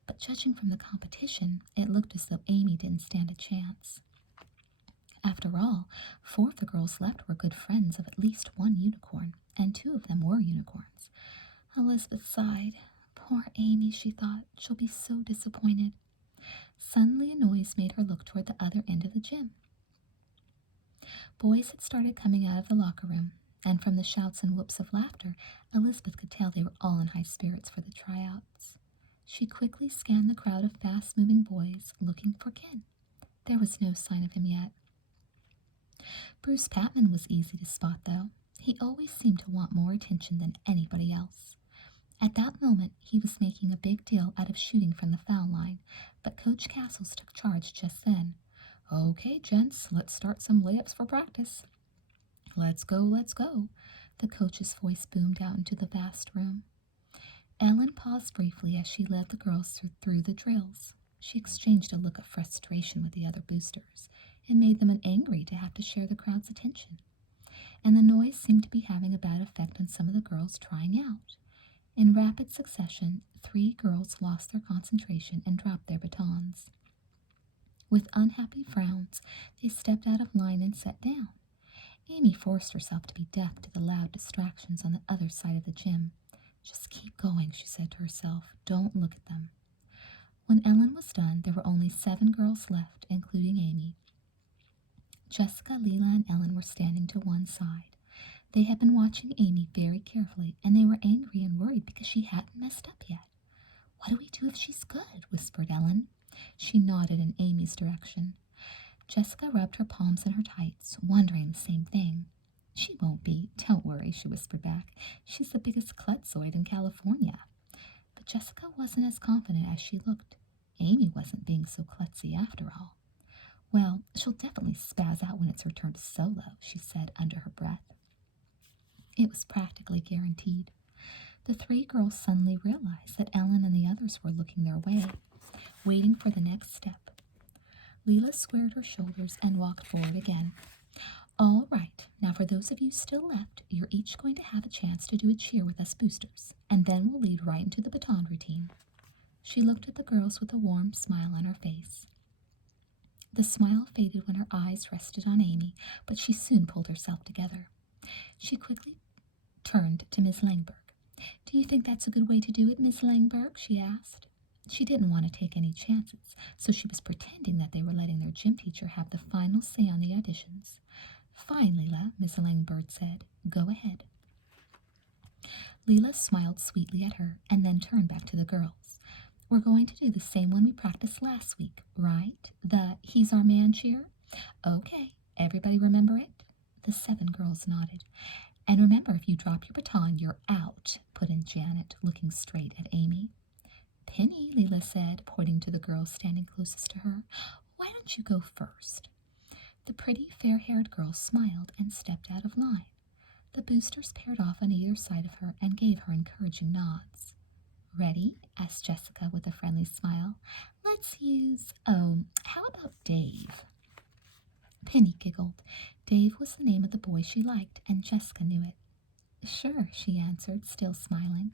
but judging from the competition, it looked as though Amy didn't stand a chance. After all, 4 of the girls left were good friends of at least 1 unicorn, and 2 of them were unicorns. Elizabeth sighed. Poor Amy, she thought. She'll be so disappointed. Suddenly a noise made her look toward the other end of the gym. Boys had started coming out of the locker room, and from the shouts and whoops of laughter, Elizabeth could tell they were all in high spirits for the tryouts. She quickly scanned the crowd of fast-moving boys, looking for Ken. There was no sign of him yet. Bruce Patman was easy to spot, though. He always seemed to want more attention than anybody else. At that moment, he was making a big deal out of shooting from the foul line, but Coach Castles took charge just then. Okay, gents, let's start some layups for practice. Let's go, let's go. The coach's voice boomed out into the vast room. Ellen paused briefly as she led the girls through the drills. She exchanged a look of frustration with the other boosters. It made them angry to have to share the crowd's attention. And the noise seemed to be having a bad effect on some of the girls trying out. In rapid succession, 3 girls lost their concentration and dropped their batons. With unhappy frowns, they stepped out of line and sat down. Amy forced herself to be deaf to the loud distractions on the other side of the gym. Just keep going, she said to herself. Don't look at them. When Ellen was done, there were only 7 girls left, including Amy. Jessica, Leela, and Ellen were standing to one side. They had been watching Amy very carefully, and they were angry and worried because she hadn't messed up yet. What do we do if she's good? Whispered Ellen. She nodded in Amy's direction. Jessica rubbed her palms in her tights, wondering the same thing. She won't be. Don't worry, she whispered back. She's the biggest klutzoid in California. But Jessica wasn't as confident as she looked. Amy wasn't being so klutzy after all. Well, she'll definitely spaz out when it's her turn to solo, she said under her breath. It was practically guaranteed. The 3 girls suddenly realized that Ellen and the others were looking their way, waiting for the next step. Leela squared her shoulders and walked forward again. All right, now for those of you still left, you're each going to have a chance to do a cheer with us boosters, and then we'll lead right into the baton routine. She looked at the girls with a warm smile on her face. The smile faded when her eyes rested on Amy, but she soon pulled herself together. She quickly turned to Miss Langberg. Do you think that's a good way to do it, Miss Langberg? She asked. She didn't want to take any chances, so she was pretending that they were letting their gym teacher have the final say on the auditions. Fine, Leela, Miss Langberg said. Go ahead. Leela smiled sweetly at her and then turned back to the girls. We're going to do the same one we practiced last week, right? The He's Our Man cheer? Okay, everybody remember it? The 7 girls nodded. And remember, if you drop your baton, you're out, put in Janet, looking straight at Amy. Penny, Leela said, pointing to the girl standing closest to her. Why don't you go first? The pretty, fair-haired girl smiled and stepped out of line. The boosters paired off on either side of her and gave her encouraging nods. Ready? Asked Jessica with a friendly smile. Let's use, how about Dave? Penny giggled. Dave was the name of the boy she liked, and Jessica knew it. Sure, she answered, still smiling.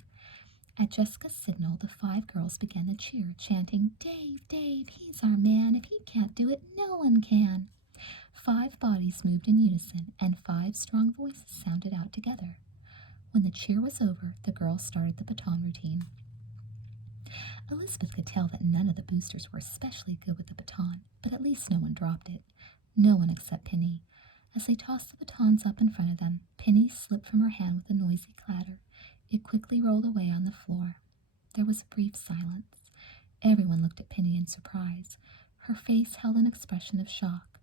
At Jessica's signal, the 5 girls began to cheer, chanting, Dave, Dave, he's our man. If he can't do it, no one can. 5 bodies moved in unison, and 5 strong voices sounded out together. When the cheer was over, the girls started the baton routine. Elizabeth could tell that none of the boosters were especially good with the baton, but at least no one dropped it. No one except Penny. As they tossed the batons up in front of them, Penny slipped from her hand with a noisy clatter. It quickly rolled away on the floor. There was a brief silence. Everyone looked at Penny in surprise. Her face held an expression of shock.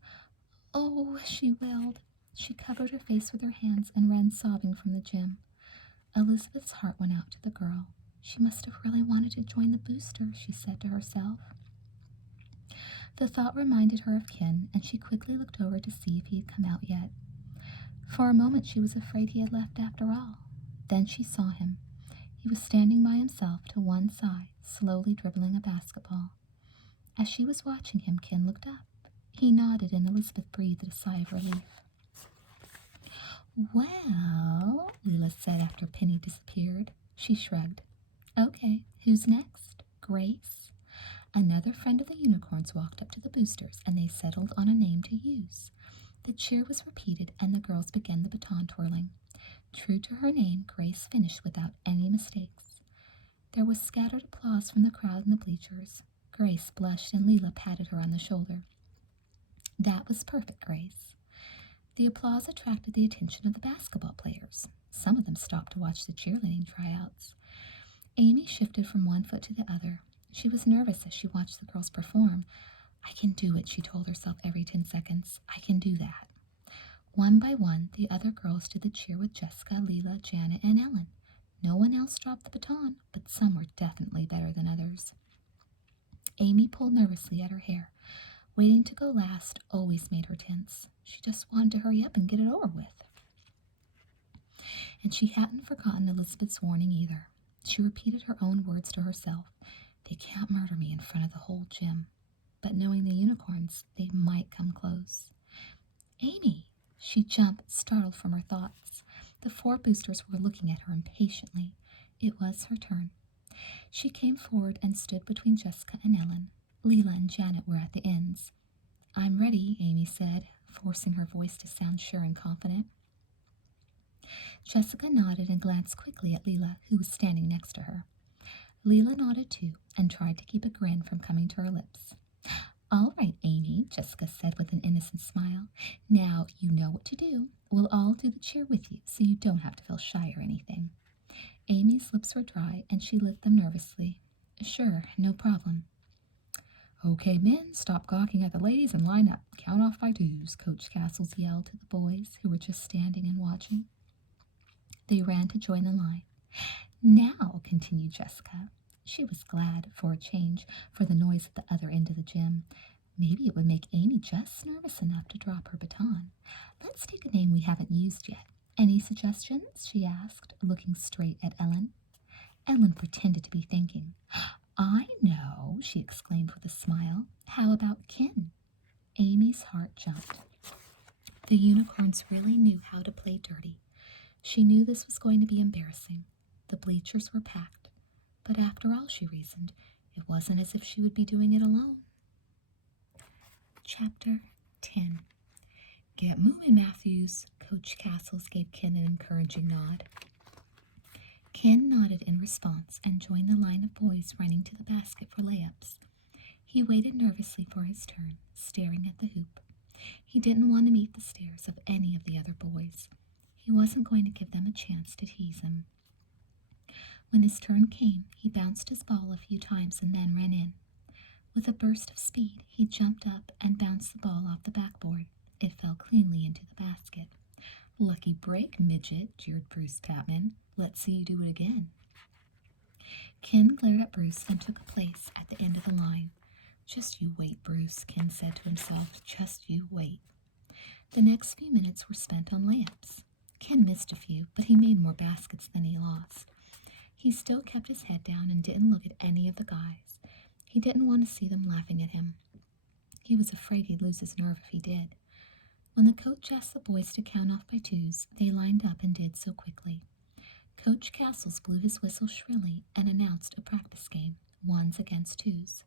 Oh, she wailed. She covered her face with her hands and ran sobbing from the gym. Elizabeth's heart went out to the girl. She must have really wanted to join the booster, she said to herself. The thought reminded her of Ken, and she quickly looked over to see if he had come out yet. For a moment she was afraid he had left after all. Then she saw him. He was standing by himself to one side, slowly dribbling a basketball. As she was watching him, Ken looked up. He nodded, and Elizabeth breathed a sigh of relief. Well, Leela said after Penny disappeared. She shrugged. Okay, who's next? Grace? Another friend of the unicorns walked up to the boosters, and they settled on a name to use. The cheer was repeated, and the girls began the baton twirling. True to her name, Grace finished without any mistakes. There was scattered applause from the crowd in the bleachers. Grace blushed, and Leela patted her on the shoulder. That was perfect, Grace. The applause attracted the attention of the basketball players. Some of them stopped to watch the cheerleading tryouts. Amy shifted from one foot to the other. She was nervous as she watched the girls perform. I can do it, she told herself every 10 seconds. I can do that. One by one, the other girls did the cheer with Jessica, Leela, Janet, and Ellen. No one else dropped the baton, but some were definitely better than others. Amy pulled nervously at her hair. Waiting to go last always made her tense. She just wanted to hurry up and get it over with. And she hadn't forgotten Elizabeth's warning either. She repeated her own words to herself. They can't murder me in front of the whole gym. But knowing the unicorns, they might come close. Amy! She jumped, startled from her thoughts. The 4 boosters were looking at her impatiently. It was her turn. She came forward and stood between Jessica and Ellen. Leela and Janet were at the ends. I'm ready, Amy said, forcing her voice to sound sure and confident. Jessica nodded and glanced quickly at Leela, who was standing next to her. Leela nodded too and tried to keep a grin from coming to her lips. All right, Amy, Jessica said with an innocent smile. Now you know what to do. We'll all do the cheer with you, so you don't have to feel shy or anything. Amy's lips were dry, and she licked them nervously. Sure, no problem. Okay, men, stop gawking at the ladies and line up. Count off by 2s, Coach Castles yelled to the boys, who were just standing and watching. They ran to join the line. Now, continued Jessica. She was glad, for a change, for the noise at the other end of the gym. Maybe it would make Amy just nervous enough to drop her baton. Let's take a name we haven't used yet. Any suggestions? She asked, looking straight at Ellen. Ellen pretended to be thinking. I know, she exclaimed with a smile. How about Ken? Amy's heart jumped. The unicorns really knew how to play dirty. She knew this was going to be embarrassing. The bleachers were packed. But after all, she reasoned, it wasn't as if she would be doing it alone. Chapter 10. Get moving, Matthews. Coach Castles gave Ken an encouraging nod. Ken nodded in response and joined the line of boys running to the basket for layups. He waited nervously for his turn, staring at the hoop. He didn't want to meet the stares of any of the other boys. He wasn't going to give them a chance to tease him. When his turn came, he bounced his ball a few times and then ran in. With a burst of speed, he jumped up and bounced the ball off the backboard. It fell cleanly into the basket. Lucky break, midget, jeered Bruce Patman. Let's see you do it again. Ken glared at Bruce and took a place at the end of the line. Just you wait, Bruce, Ken said to himself. Just you wait. The next few minutes were spent on layups. Ken missed a few, but he made more baskets than he lost. He still kept his head down and didn't look at any of the guys. He didn't want to see them laughing at him. He was afraid he'd lose his nerve if he did. When the coach asked the boys to count off by twos, they lined up and did so quickly. Coach Castles blew his whistle shrilly and announced a practice game, ones against twos.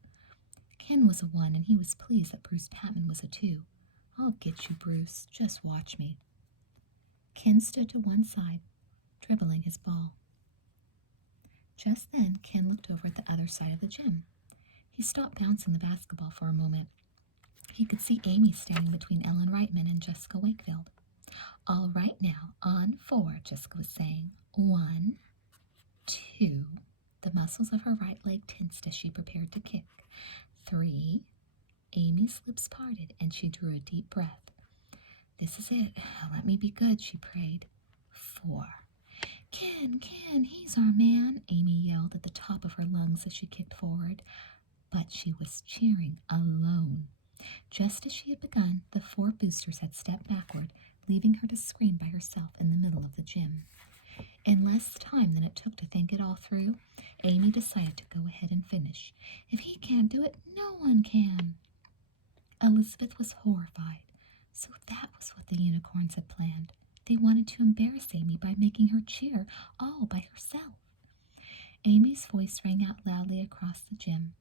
Ken was a 1, and he was pleased that Bruce Patman was a 2. I'll get you, Bruce. Just watch me. Ken stood to one side, dribbling his ball. Just then, Ken looked over at the other side of the gym. He stopped bouncing the basketball for a moment. He could see Amy standing between Ellen Reitman and Jessica Wakefield. All right now, on 4, Jessica was saying. 1, 2. The muscles of her right leg tensed as she prepared to kick. 3. Amy's lips parted and she drew a deep breath. This is it. Let me be good, she prayed. 4. Ken, he's our man, Amy yelled at the top of her lungs as she kicked forward. But she was cheering alone. Just as she had begun, the 4 boosters had stepped backward, leaving her to scream by herself in the middle of the gym. In less time than it took to think it all through, Amy decided to go ahead and finish. If he can't do it, no one can. Elizabeth was horrified. So that was what the unicorns had planned. They wanted to embarrass Amy by making her cheer all by herself. Amy's voice rang out loudly across the gym.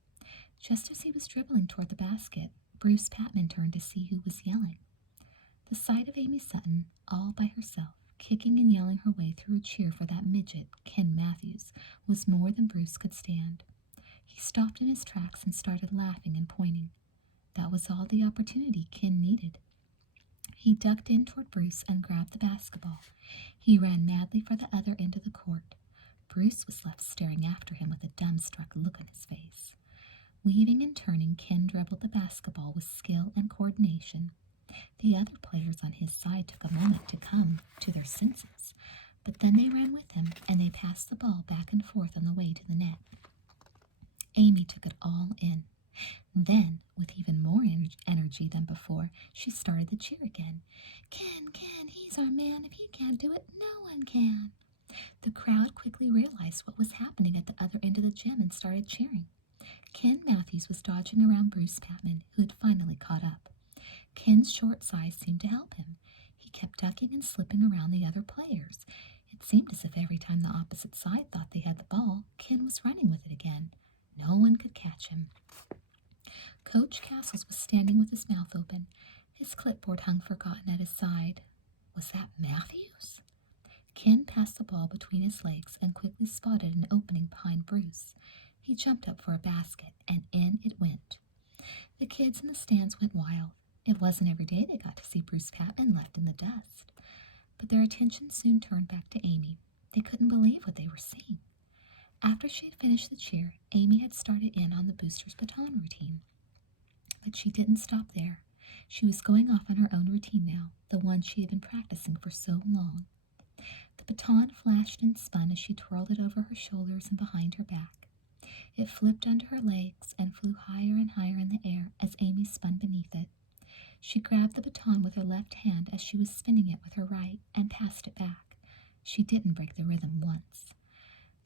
Just as he was dribbling toward the basket, Bruce Patman turned to see who was yelling. The sight of Amy Sutton, all by herself, kicking and yelling her way through a cheer for that midget, Ken Matthews, was more than Bruce could stand. He stopped in his tracks and started laughing and pointing. That was all the opportunity Ken needed. He ducked in toward Bruce and grabbed the basketball. He ran madly for the other end of the court. Bruce was left staring after him with a dumbstruck look on his face. Weaving and turning, Ken dribbled the basketball with skill and coordination. The other players on his side took a moment to come to their senses, but then they ran with him and they passed the ball back and forth on the way to the net. Amy took it all in. Then, with even more energy than before, she started the cheer again. Ken, he's our man. If he can't do it, no one can. The crowd quickly realized what was happening at the other end of the gym and started cheering. Ken Matthews was dodging around Bruce Patman, who had finally caught up. Ken's short size seemed to help him. He kept ducking and slipping around the other players. It seemed as if every time the opposite side thought they had the ball, Ken was running with it again. No one could catch him. Coach Castles was standing with his mouth open. His clipboard hung forgotten at his side. Was that Matthews? Ken passed the ball between his legs and quickly spotted an opening behind Bruce. He jumped up for a basket, and in it went. The kids in the stands went wild. It wasn't every day they got to see Bruce Patman left in the dust. But their attention soon turned back to Amy. They couldn't believe what they were seeing. After she had finished the cheer, Amy had started in on the boosters' baton routine. But she didn't stop there. She was going off on her own routine now, the one she had been practicing for so long. The baton flashed and spun as she twirled it over her shoulders and behind her back. It flipped under her legs and flew higher and higher in the air as Amy spun beneath it. She grabbed the baton with her left hand as she was spinning it with her right and passed it back. She didn't break the rhythm once.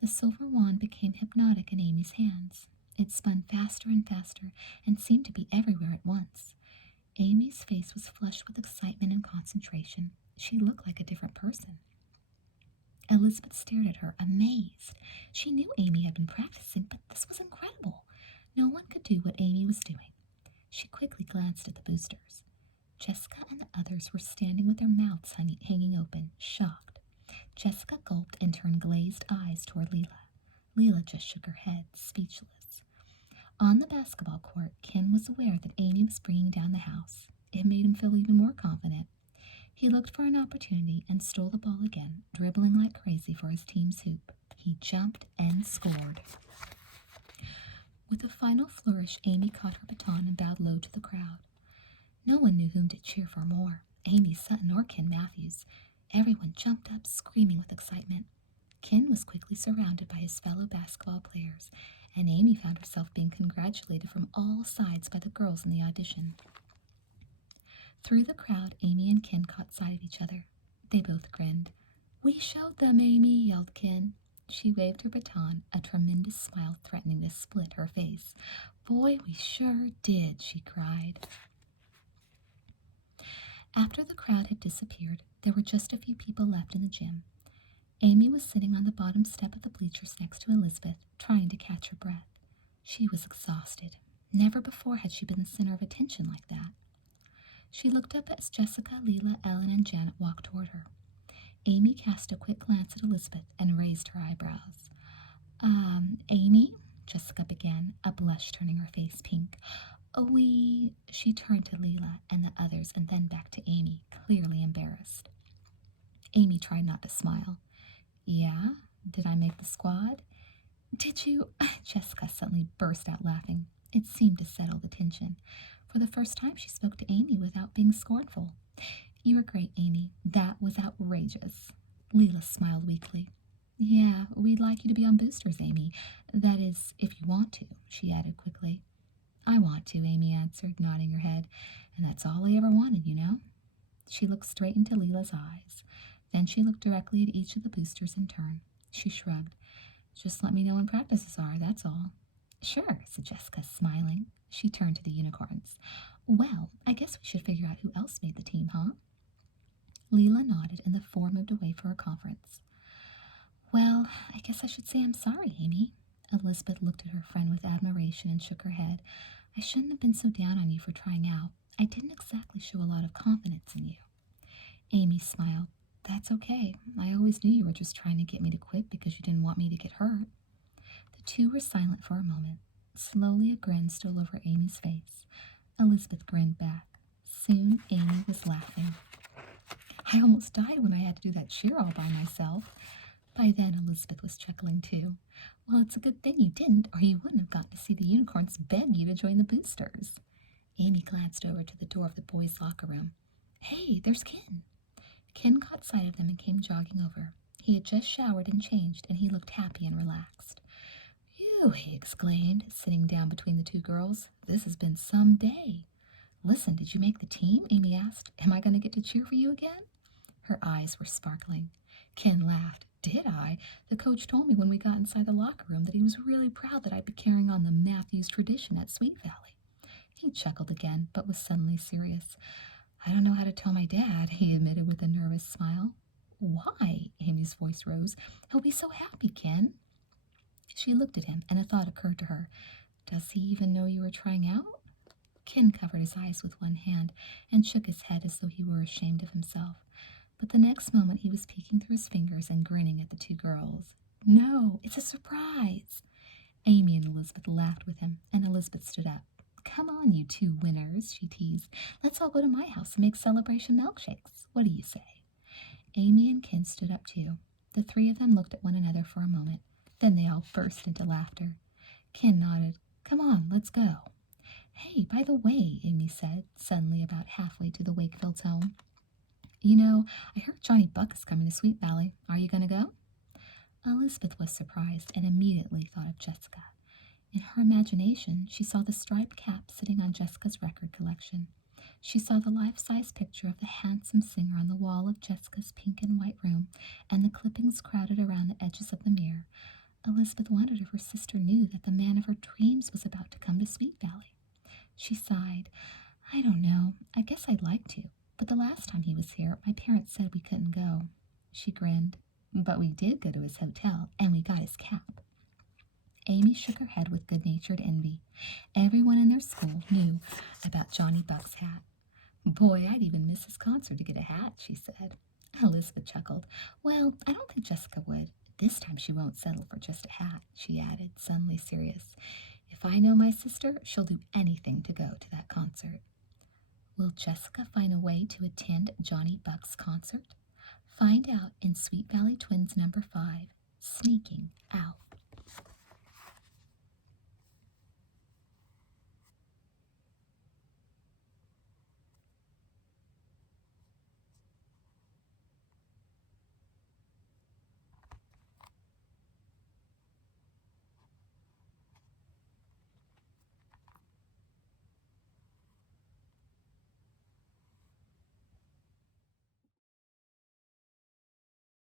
The silver wand became hypnotic in Amy's hands. It spun faster and faster and seemed to be everywhere at once. Amy's face was flushed with excitement and concentration. She looked like a different person. Elizabeth stared at her, amazed. She knew Amy had been practicing, but this was incredible. No one could do what Amy was doing. She quickly glanced at the boosters. Jessica and the others were standing with their mouths hanging open, shocked. Jessica gulped and turned glazed eyes toward Leela. Leela just shook her head, speechless. On the basketball court, Ken was aware that Amy was bringing down the house. It made him feel even more confident. He looked for an opportunity and stole the ball again, dribbling like crazy for his team's hoop. He jumped and scored. With a final flourish, Amy caught her baton and bowed low to the crowd. No one knew whom to cheer for more, Amy Sutton or Ken Matthews. Everyone jumped up, screaming with excitement. Ken was quickly surrounded by his fellow basketball players, and Amy found herself being congratulated from all sides by the girls in the audition. Through the crowd, Amy and Ken caught sight of each other. They both grinned. "We showed them, Amy," yelled Ken. She waved her baton, a tremendous smile threatening to split her face. "Boy, we sure did," she cried. After the crowd had disappeared, there were just a few people left in the gym. Amy was sitting on the bottom step of the bleachers next to Elizabeth, trying to catch her breath. She was exhausted. Never before had she been the center of attention like that. She looked up as Jessica, Leela, Ellen, and Janet walked toward her. Amy cast a quick glance at Elizabeth and raised her eyebrows. Amy?" Jessica began, a blush turning her face pink. She turned to Leela and the others and then back to Amy, clearly embarrassed. Amy tried not to smile. "Yeah? Did I make the squad?" "Did you?" Jessica suddenly burst out laughing. It seemed to settle the tension. For the first time, she spoke to Amy without being scornful. "You were great, Amy. That was outrageous." Leela smiled weakly. "Yeah, we'd like you to be on boosters, Amy. That is, if you want to," she added quickly. "I want to," Amy answered, nodding her head. "And that's all I ever wanted, you know." She looked straight into Leela's eyes. Then she looked directly at each of the boosters in turn. She shrugged. "Just let me know when practices are, that's all." "Sure," said Jessica, smiling. She turned to the unicorns. "Well, I guess we should figure out who else made the team, huh?" Leela nodded, and the four moved away for a conference. "Well, I guess I should say I'm sorry, Amy." Elizabeth looked at her friend with admiration and shook her head. "I shouldn't have been so down on you for trying out. I didn't exactly show a lot of confidence in you." Amy smiled. "That's okay. I always knew you were just trying to get me to quit because you didn't want me to get hurt." The two were silent for a moment. Slowly a grin stole over Amy's face. Elizabeth grinned back. Soon Amy was laughing. "I almost died when I had to do that cheer all by myself." By then Elizabeth was chuckling too. "Well, it's a good thing you didn't, or you wouldn't have gotten to see the unicorns beg you to join the boosters." Amy glanced over to the door of the boys' locker room. "Hey, there's Ken." Ken caught sight of them and came jogging over. He had just showered and changed, and he looked happy and relaxed. "Phew," he exclaimed, sitting down between the two girls. "This has been some day." "Listen, did you make the team?" Amy asked. "Am I going to get to cheer for you again?" Her eyes were sparkling. Ken laughed. "Did I? The coach told me when we got inside the locker room that he was really proud that I'd be carrying on the Matthews tradition at Sweet Valley." He chuckled again, but was suddenly serious. "I don't know how to tell my dad," he admitted with a nervous smile. "Why?" Amy's voice rose. "He'll be so happy, Ken." She looked at him, and a thought occurred to her. "Does he even know you were trying out?" Ken covered his eyes with one hand and shook his head as though he were ashamed of himself. But the next moment he was peeking through his fingers and grinning at the two girls. "No, it's a surprise." Amy and Elizabeth laughed with him, and Elizabeth stood up. "Come on, you two winners," she teased. "Let's all go to my house and make celebration milkshakes. What do you say?" Amy and Ken stood up too. The three of them looked at one another for a moment. Then they all burst into laughter. Ken nodded. "Come on, let's go." "Hey, by the way," Amy said, suddenly about halfway to the Wakefields' home. "You know, I heard Johnny Buck is coming to Sweet Valley. Are you going to go?" Elizabeth was surprised and immediately thought of Jessica. In her imagination, she saw the striped cap sitting on Jessica's record collection. She saw the life-size picture of the handsome singer on the wall of Jessica's pink and white room, and the clippings crowded around the edges of the mirror. Elizabeth wondered if her sister knew that the man of her dreams was about to come to Sweet Valley. She sighed. "I don't know. I guess I'd like to. But the last time he was here, my parents said we couldn't go." She grinned. "But we did go to his hotel, and we got his cap." Amy shook her head with good-natured envy. Everyone in their school knew about Johnny Buck's hat. "Boy, I'd even miss his concert to get a hat," she said. Elizabeth chuckled. "Well, I don't think Jessica would. This time she won't settle for just a hat," she added, suddenly serious. "If I know my sister, she'll do anything to go to that concert." Will Jessica find a way to attend Johnny Buck's concert? Find out in Sweet Valley Twins number 5, Sneaking Out.